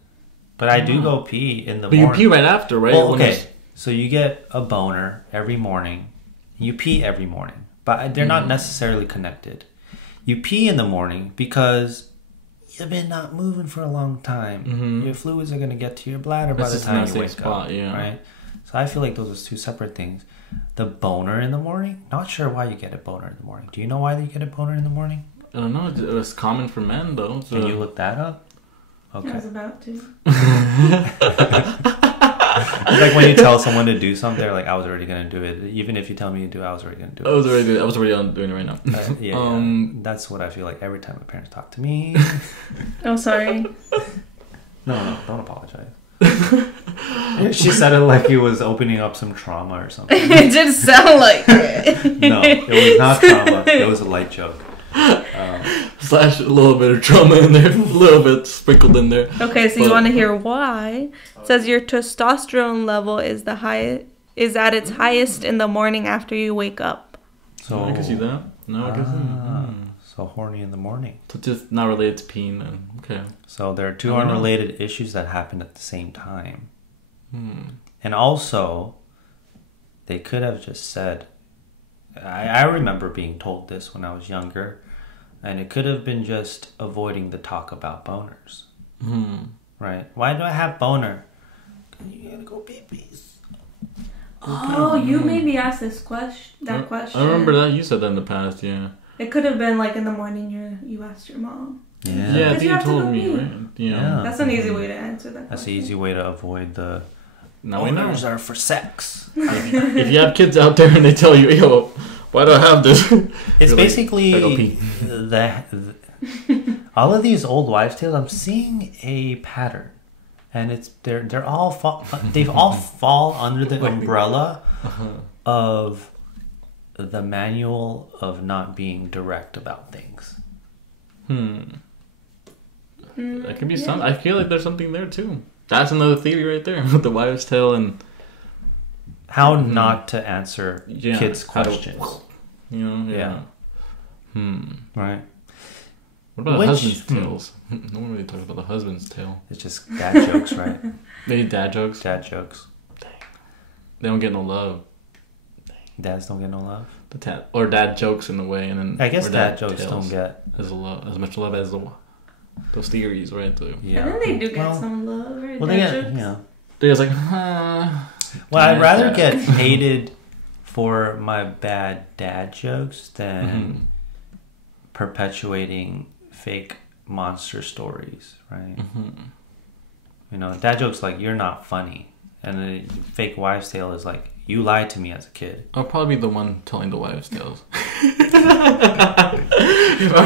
But I do go pee in the morning. But you pee right after, right? Well, okay. So you get a boner every morning. You pee every morning. But they're not necessarily connected. You pee in the morning because you've been not moving for a long time. Your fluids are going to get to your bladder by the time you wake up. Yeah. Right? So I feel like those are two separate things. The boner in the morning, not sure why you get a boner in the morning. Do you know why you get a boner in the morning? I don't know. It's common for men, though. So. Can you look that up? Okay. I was about to. It's like when you tell someone to do something, they're like, I was already going to do it. Even if you tell me to do it, I was already going to do it. I was already doing it right now. Yeah. That's what I feel like every time my parents talk to me. Oh, sorry. No, don't apologize. She said it like it was opening up some trauma or something. It did sound like it. No, it was not trauma. It was a light joke. Slash a little bit of trauma in there, a little bit sprinkled in there. Okay, so you want to hear why? It says your testosterone level is at its highest in the morning after you wake up. So I can see that. No, I guess so horny in the morning. So just not related to peeing then. Okay. So there are two unrelated issues that happen at the same time. And also, they could have just said, I remember being told this when I was younger, and it could have been just avoiding the talk about boners. Right? Why do I have boner? You gotta go pee-pees. Oh, you made me ask question. I remember that. You said that in the past, yeah. It could have been like in the morning you asked your mom. Yeah, I think you told me, right? Yeah. That's an easy way to answer that. That's an easy way to avoid the... Boners are for sex. If you have kids out there and they tell you, yo, why do I have this? It's basically all of these old wives' tales. I'm seeing a pattern, and they're all they've all fall under the umbrella of the manual of not being direct about things. That could be some. I feel like there's something there too. That's another theory right there with the wives' tale and how not to answer kids' questions. Right. What about husbands' tales? No one really talks about the husband's tale. It's just dad jokes, right? Maybe dad jokes? Dad jokes. Dang. They don't get no love. Dang. Dads don't get no love? Or dad jokes in a way, and then... I guess dad jokes don't get... as much love as those theories, right? Yeah. And then they do get some love, right? Well, they get, you know... They're just like, Well, I'd rather get hated for my bad dad jokes than perpetuating fake monster stories, right? You know, dad jokes like, you're not funny. And the fake wives' tale is like, you lied to me as a kid. I'll probably be the one telling the wives' tales. I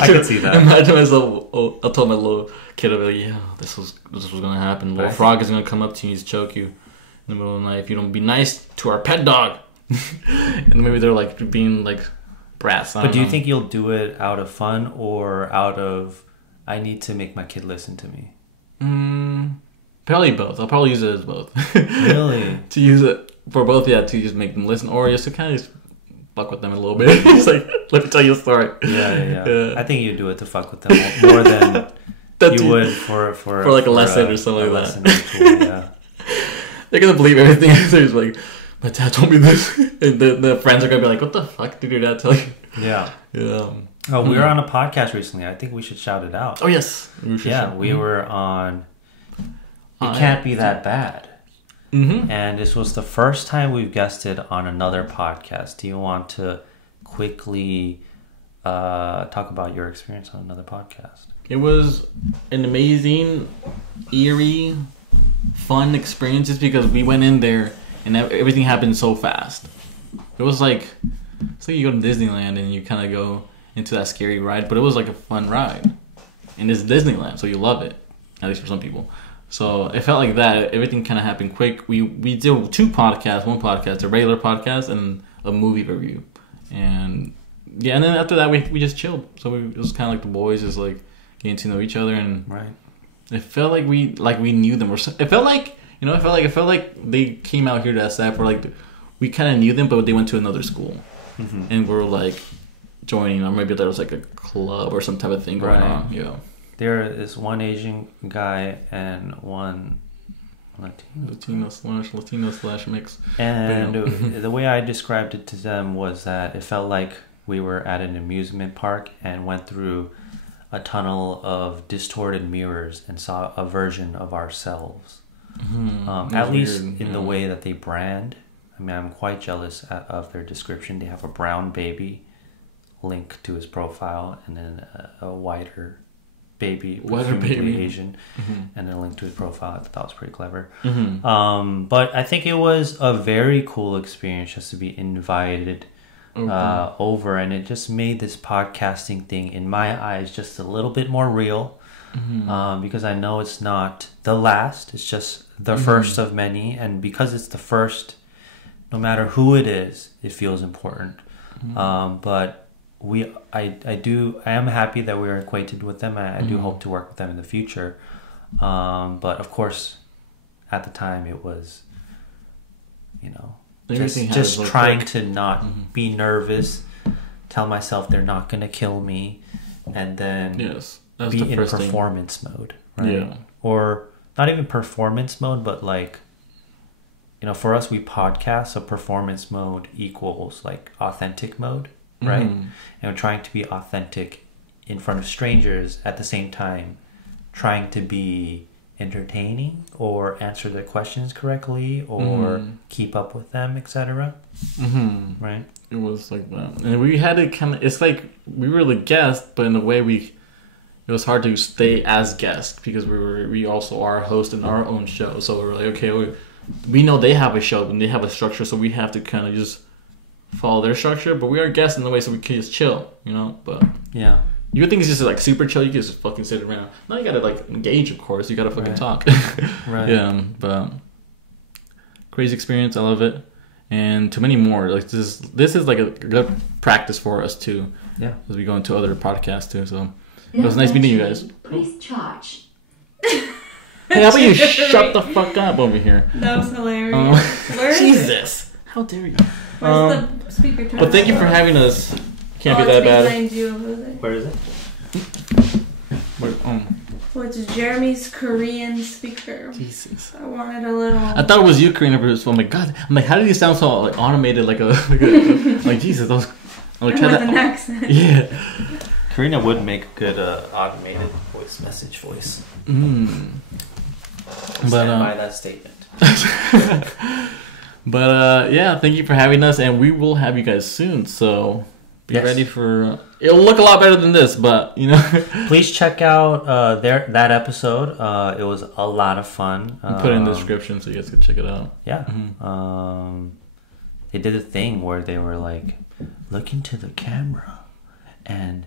could see that. Imagine myself, I'll tell my little kid, I'll be like, yeah, this was gonna happen. Little frog is gonna come up to you and choke you in the middle of the night if you don't be nice to our pet dog. And maybe they're like being like brats. But do you think you'll do it out of fun or out of, I need to make my kid listen to me? Probably both. I'll probably use it as both. Really? To use it for both, to just make them listen, or just to kind of fuck with them a little bit. It's like, let me tell you a story. Yeah. I think you do it to fuck with them more than you would for like a lesson or something like that. Cool, yeah. They're gonna believe everything. They're just like, my dad told me this, and the friends are gonna be like, what the fuck did your dad tell you? Yeah. Oh, we were on a podcast recently. I think we should shout it out. Oh yes. We were on It Can't Be That Bad. And this was the first time we've guested on another podcast. Do you want to quickly talk about your experience on another podcast? It was an amazing, eerie, fun experience just because we went in there and everything happened so fast. It was like, it's like you go to Disneyland and you kind of go into that scary ride, but it was like a fun ride. And it's Disneyland, so you love it, at least for some people. So it felt like that. Everything kind of happened quick. We did 2 podcasts, one podcast, a regular podcast, and a movie review. And yeah, and then after that, we just chilled. So it was kind of like the boys just like getting to know each other, and it felt like we knew them. It felt like they came out here to SF, or like we kind of knew them, but they went to another school, and we're like joining, or maybe there was like a club or some type of thing going on. Yeah. There is one Asian guy and one Latino / mix. And the way I described it to them was that it felt like we were at an amusement park and went through a tunnel of distorted mirrors and saw a version of ourselves. At least in the way that they brand. I mean, I'm quite jealous of their description. They have a brown baby link to his profile, and then a whiter baby Asian, and then a link to his profile. I thought that was pretty clever. But I think it was a very cool experience just to be invited over, and it just made this podcasting thing, in my eyes, just a little bit more real. Because I know it's not the last, it's just the first of many, and because it's the first, no matter who it is, it feels important. But I am happy that we're acquainted with them. I do hope to work with them in the future. But of course, at the time it was, just trying to not be nervous, tell myself they're not going to kill me, and then be in performance mode, right? Yeah. Or not even performance mode, but like, for us, we podcast, so performance mode equals like authentic mode. Right? And we're trying to be authentic in front of strangers at the same time, trying to be entertaining or answer their questions correctly or keep up with them, etc. Right? It was like that. And we had to kind of, it's like we were the guest, but in a way it was hard to stay as guest because we also are a host in our own show. So we're like, okay, we know they have a show and they have a structure, so we have to kind of just follow their structure, but we are guests in the way, so we can just chill, but yeah, You would think it's just like super chill. You can just fucking sit around. No, you gotta like engage, of course. You gotta fucking talk. Right. Yeah, but crazy experience. I love it, and too many more. Like this is like a good practice for us too. Yeah, as we go into other podcasts too. So it was nice meeting you guys. Please charge. Hey, how about you shut the fuck up over here? That was hilarious. Jesus, how dare you? Where's the speaker? But thank you for having us. Can't be that bad. Behind you over there. where is it? It's Jeremy's Korean speaker. Jesus. I wanted a little. I thought it was you, Karina, but oh my god. I'm like, how did he sound so like automated, like like Jesus? I'm like, with an accent. Yeah. Karina would make a good automated voice message voice. But Stand by that statement. But yeah, thank you for having us, and we will have you guys soon. So be ready for. It'll look a lot better than this, but you know. Please check out that episode. It was a lot of fun. I'll put it in the description so you guys can check it out. Yeah. They did a thing where they were like, look into the camera, and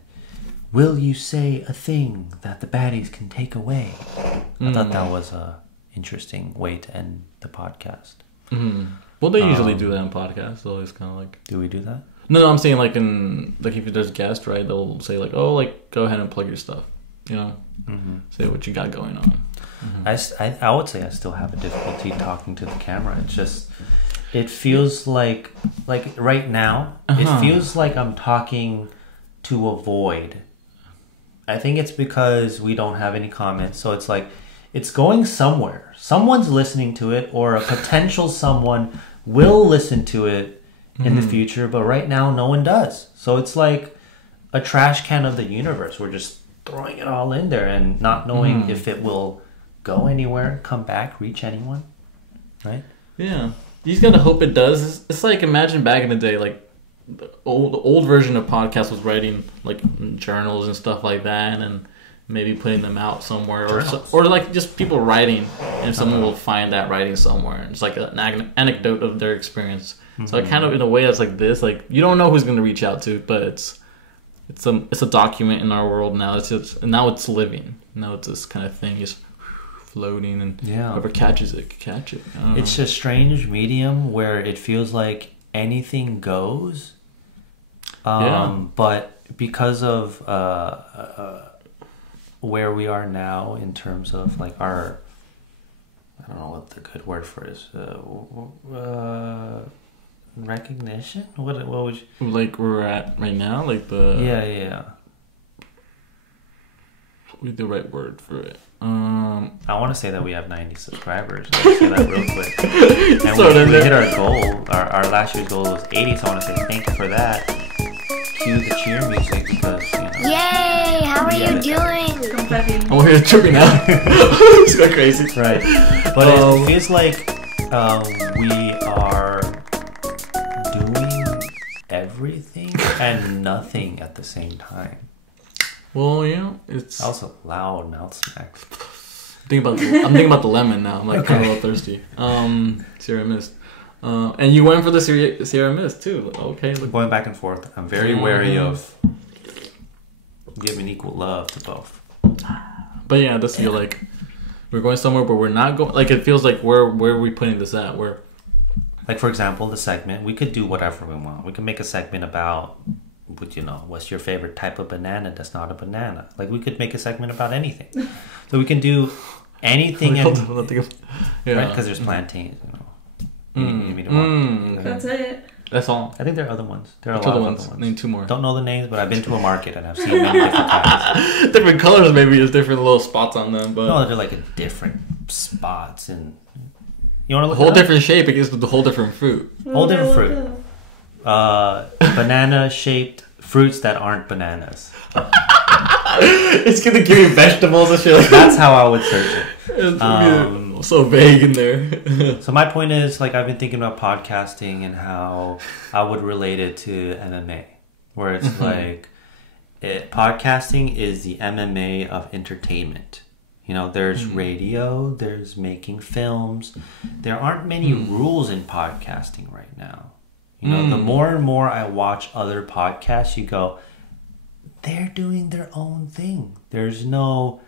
will you say a thing that the baddies can take away? I thought that was a interesting way to end the podcast. Well, they usually do that on podcasts. So it's kind of like. Do we do that? No, I'm saying like if there's a guest, right? They'll say like, oh, like go ahead and plug your stuff. You know, say what you got going on. I would say I still have a difficulty talking to the camera. It's just, it feels like right now, it feels like I'm talking to a void. I think it's because we don't have any comments. So it's like, it's going somewhere. Someone's listening to it, or a potential someone will listen to it in the future. But right now, no one does. So it's like a trash can of the universe. We're just throwing it all in there and not knowing if it will go anywhere, come back, reach anyone. Right? Yeah. You just gotta hope it does. It's like, imagine back in the day, like the old version of podcast was writing like journals and stuff like that, and maybe putting them out somewhere, or like just people writing, and someone will find that writing somewhere. It's like an anecdote of their experience. So I kind of, in a way, that's like this. Like, you don't know who's going to reach out to, but it's a document in our world now. Now it's living. Now it's this kind of thing, just floating, and whoever catches it can catch it. It's a strange medium where it feels like anything goes. But because of where we are now in terms of like our, I don't know what the good word for it is, recognition. What would you, like we're at right now? Like the what's the right word for it? I want to say that we have 90 subscribers. Let's say that real quick. And So we hit our goal. Our last year's goal was 80, so I want to say thank you for that. Cue the cheer music because, you know. Yay! How are you doing? Oh, we're tripping out. It's going crazy. Right. But it feels like we are doing everything and nothing at the same time. Well, yeah, it's Also loud mouth smacks. I'm thinking about the lemon now. I'm like kind of a little thirsty. Sierra Mist. And you went for the Sierra Mist too. Okay, look. Going back and forth. I'm very wary of giving equal love to both. But yeah, this feel like we're going somewhere, but we're not going. Like, it feels like where are we putting this at? Where, like, for example, the segment, we could do whatever we want. We could make a segment about, what's your favorite type of banana that's not a banana. Like, we could make a segment about anything. So we can do anything, right? Because there's plantains, That's it. That's all. I think there are other ones. There are a lot of other ones. Name two more. Don't know the names, but I've been to a market and I've seen many different kinds. Different colors, maybe. There's different little spots on them, but No, they're like different spots, and you want to look whole different shape. It gives the whole different fruit. Whole different fruit. Banana-shaped fruits that aren't bananas. It's gonna give you vegetables and shit. That's how I would search it. It's so vague in there. So my point is, like, I've been thinking about podcasting and how I would relate it to MMA, where it's like, podcasting is the MMA of entertainment. There's radio, there's making films. There aren't many rules in podcasting right now. The more and more I watch other podcasts, you go, they're doing their own thing. There's no...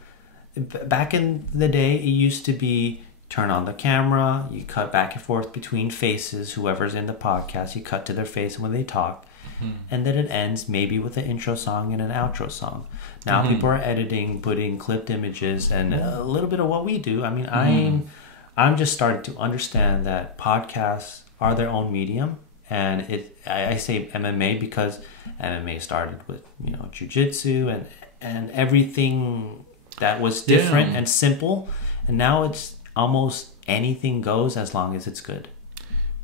Back in the day, it used to be turn on the camera, you cut back and forth between faces, whoever's in the podcast, you cut to their face when they talk, and then it ends maybe with an intro song and an outro song. Now people are editing, putting clipped images, and a little bit of what we do. I mean, I'm just starting to understand that podcasts are their own medium, and I say MMA because MMA started with, you know, jiu-jitsu and everything that was different and simple, and now it's almost anything goes as long as it's good.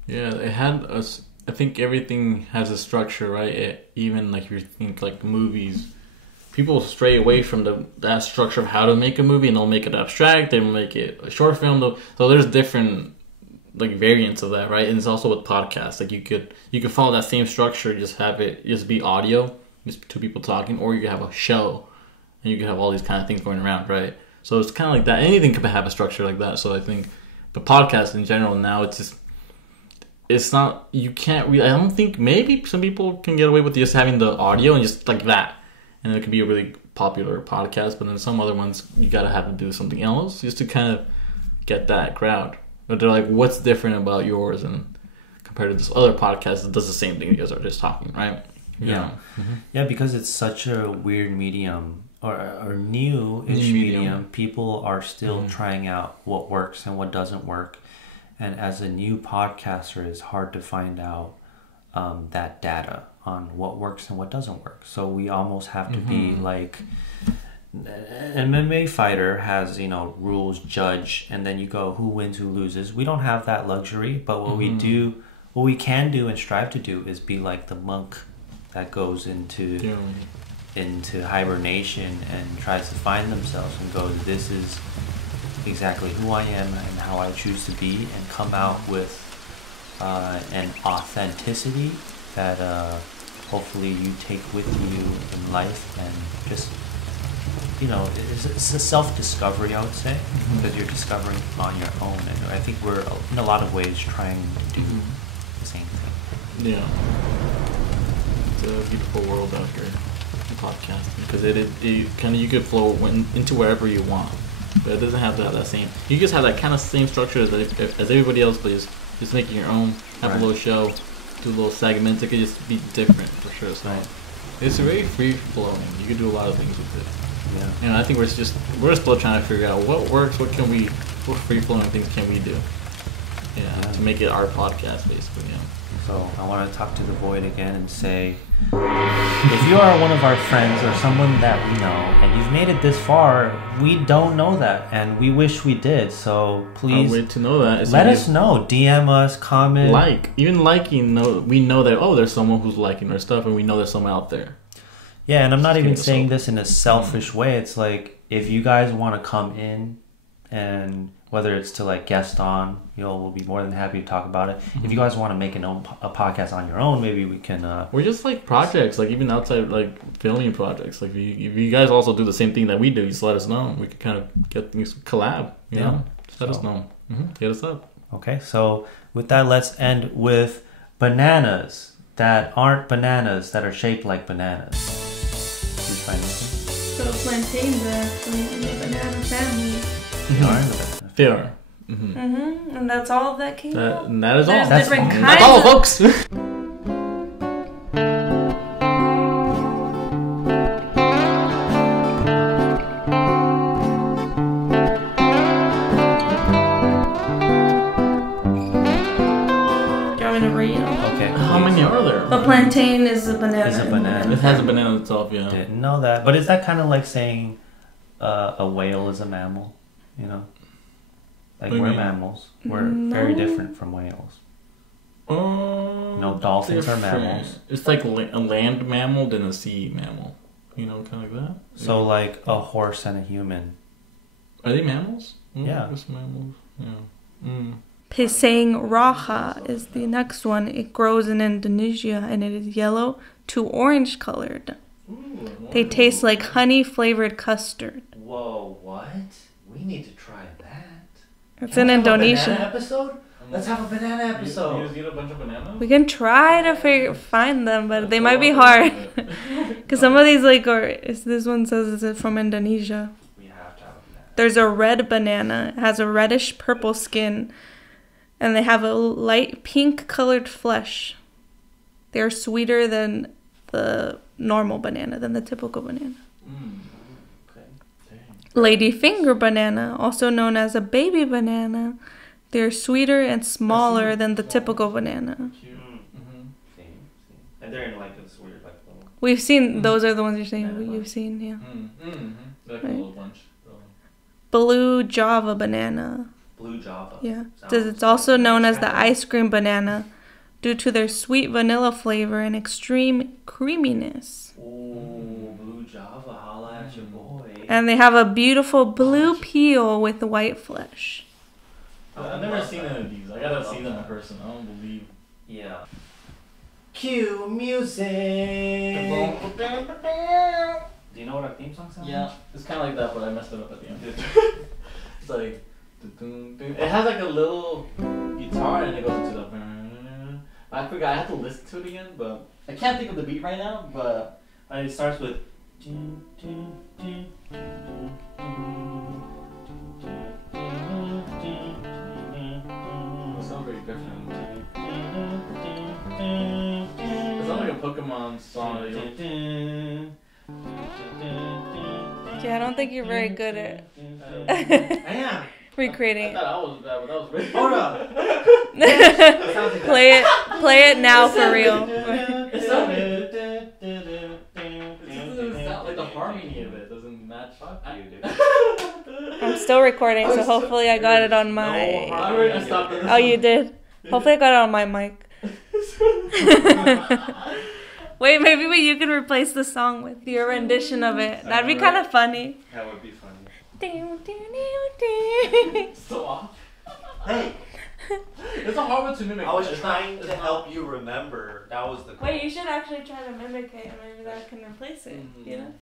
Yeah, it had us. I think everything has a structure, right? Even like if you think like movies, people stray away from that structure of how to make a movie, and they'll make it abstract, they'll make it a short film. So there's different like variants of that, right? And it's also with podcasts. Like you could follow that same structure, just have it just be audio, just two people talking, or you could have a show, and you could have all these kind of things going around, right? So it's kind of like that. Anything could have a structure like that. So I think the podcast in general now, it's not, you can't really, I don't think, maybe some people can get away with just having the audio and just like that. And it could be a really popular podcast, but then some other ones, you got to have to do something else just to kind of get that crowd. But they're like, what's different about yours and compared to this other podcast that does the same thing you guys are just talking, right? Yeah. Yeah, because it's such a weird medium. Or new-ish medium, people are still trying out what works and what doesn't work. And as a new podcaster, it's hard to find out that data on what works and what doesn't work. So we almost have to be like... An MMA fighter has, you know, rules, judge, and then you go, who wins, who loses. We don't have that luxury, but what we can do and strive to do is be like the monk that goes into hibernation and tries to find themselves and goes, this is exactly who I am and how I choose to be, and come out with an authenticity that hopefully you take with you in life, and just, you know, it's a self-discovery, I would say, because you're discovering on your own, and I think we're in a lot of ways trying to do the same thing. Yeah, it's a beautiful world out here. Podcast, because it kind of, you could flow into wherever you want, but it doesn't have to have that same, you just have that kind of same structure as everybody else, but just making your own, have a little show, do little segments. It could just be different for sure. So it's very free flowing. You can do a lot of things with it. Yeah, and I think we're still trying to figure out what works, what free flowing things can we do, to make it our podcast basically. So I want to talk to the void again and say, if you are one of our friends or someone that we know and you've made it this far, we don't know that, and we wish we did. So please, way to know that. Let us know. DM us, comment, even liking. We know that there's someone who's liking our stuff, and we know there's someone out there. Yeah, and I'm not even saying this in a selfish way. It's like, if you guys want to come in, and whether it's to like guest on, we'll be more than happy to talk about it. If you guys want to make a podcast on your own, maybe we can. We're just like projects, like even outside like filming projects. Like if you guys also do the same thing that we do, just let us know. We could kind of get things collab. You know, just let us know. Hit us up. Okay, so with that, let's end with bananas that aren't bananas that are shaped like bananas. Did you find anything? So plantains are actually in the banana family. They are in the banana. They are. And that's all that came out? And that is all. There's different kinds. That's all, folks. How many are there? A plantain is a banana. It has a banana itself, yeah. Didn't know that. But is that kind of like saying a whale is a mammal? Like we're mammals. We're very different from whales. Dolphins are mammals. It's like a land mammal than a sea mammal. Kind of like that. So like a horse and a human. Are they mammals? Yeah. Just mammals. Yeah. Pisang raja is the next one. It grows in Indonesia and it is yellow to orange colored. They taste like honey flavored custard. Whoa, what? We need to try that. It's in Indonesia. Let's have a banana episode. You just eat a bunch of bananas? We can try to find them, but they might be hard. Because some of these like this one says it's from Indonesia. We have to have a banana. There's a red banana. It has a reddish purple skin, and they have a light pink colored flesh. They're sweeter than the normal banana, than the typical banana. Okay. Ladyfinger banana, also known as a baby banana. They're sweeter and smaller than the typical banana. Same. And they're in like this weird like little. We've seen, those are the ones you're saying, you've seen, yeah. Like Right. a little bunch. Blue Java banana. Blue Java. Yeah. Sounds It's also known as the like- ice cream banana due to their sweet vanilla flavor and extreme creaminess. Ooh, Blue Java, holla at your boy. And they have a beautiful blue peel with white flesh. I've never seen any of these. I gotta see them in person. I don't believe. Yeah. Cue music. Do you know what our theme song sounds like? Yeah, it's kind of like that, but I messed it up at the end. It's like, it has like a little guitar and it goes into the. I forgot. I have to listen to it again, but I can't think of the beat right now. But It starts with. it sounds very different. It sounds like a Pokemon song. Yeah, I don't think you're very good at I am. recreating I thought I was bad, but that was really. Hold up. it. Play it now for real. It sounded. It doesn't sound like the harmony of it doesn't match. Fuck you, dude. I'm still recording, so hopefully I got it on my. I stopped it. Oh, you did? Hopefully I got it on my mic. Wait, maybe you can replace the song with your rendition of it. That'd be kind of funny. That would be funny. So off. Hey, It's a hard one to mimic. I was It's trying not- to help you remember. That was the. Wait, you should actually try to mimic it, and maybe that can replace it. You know?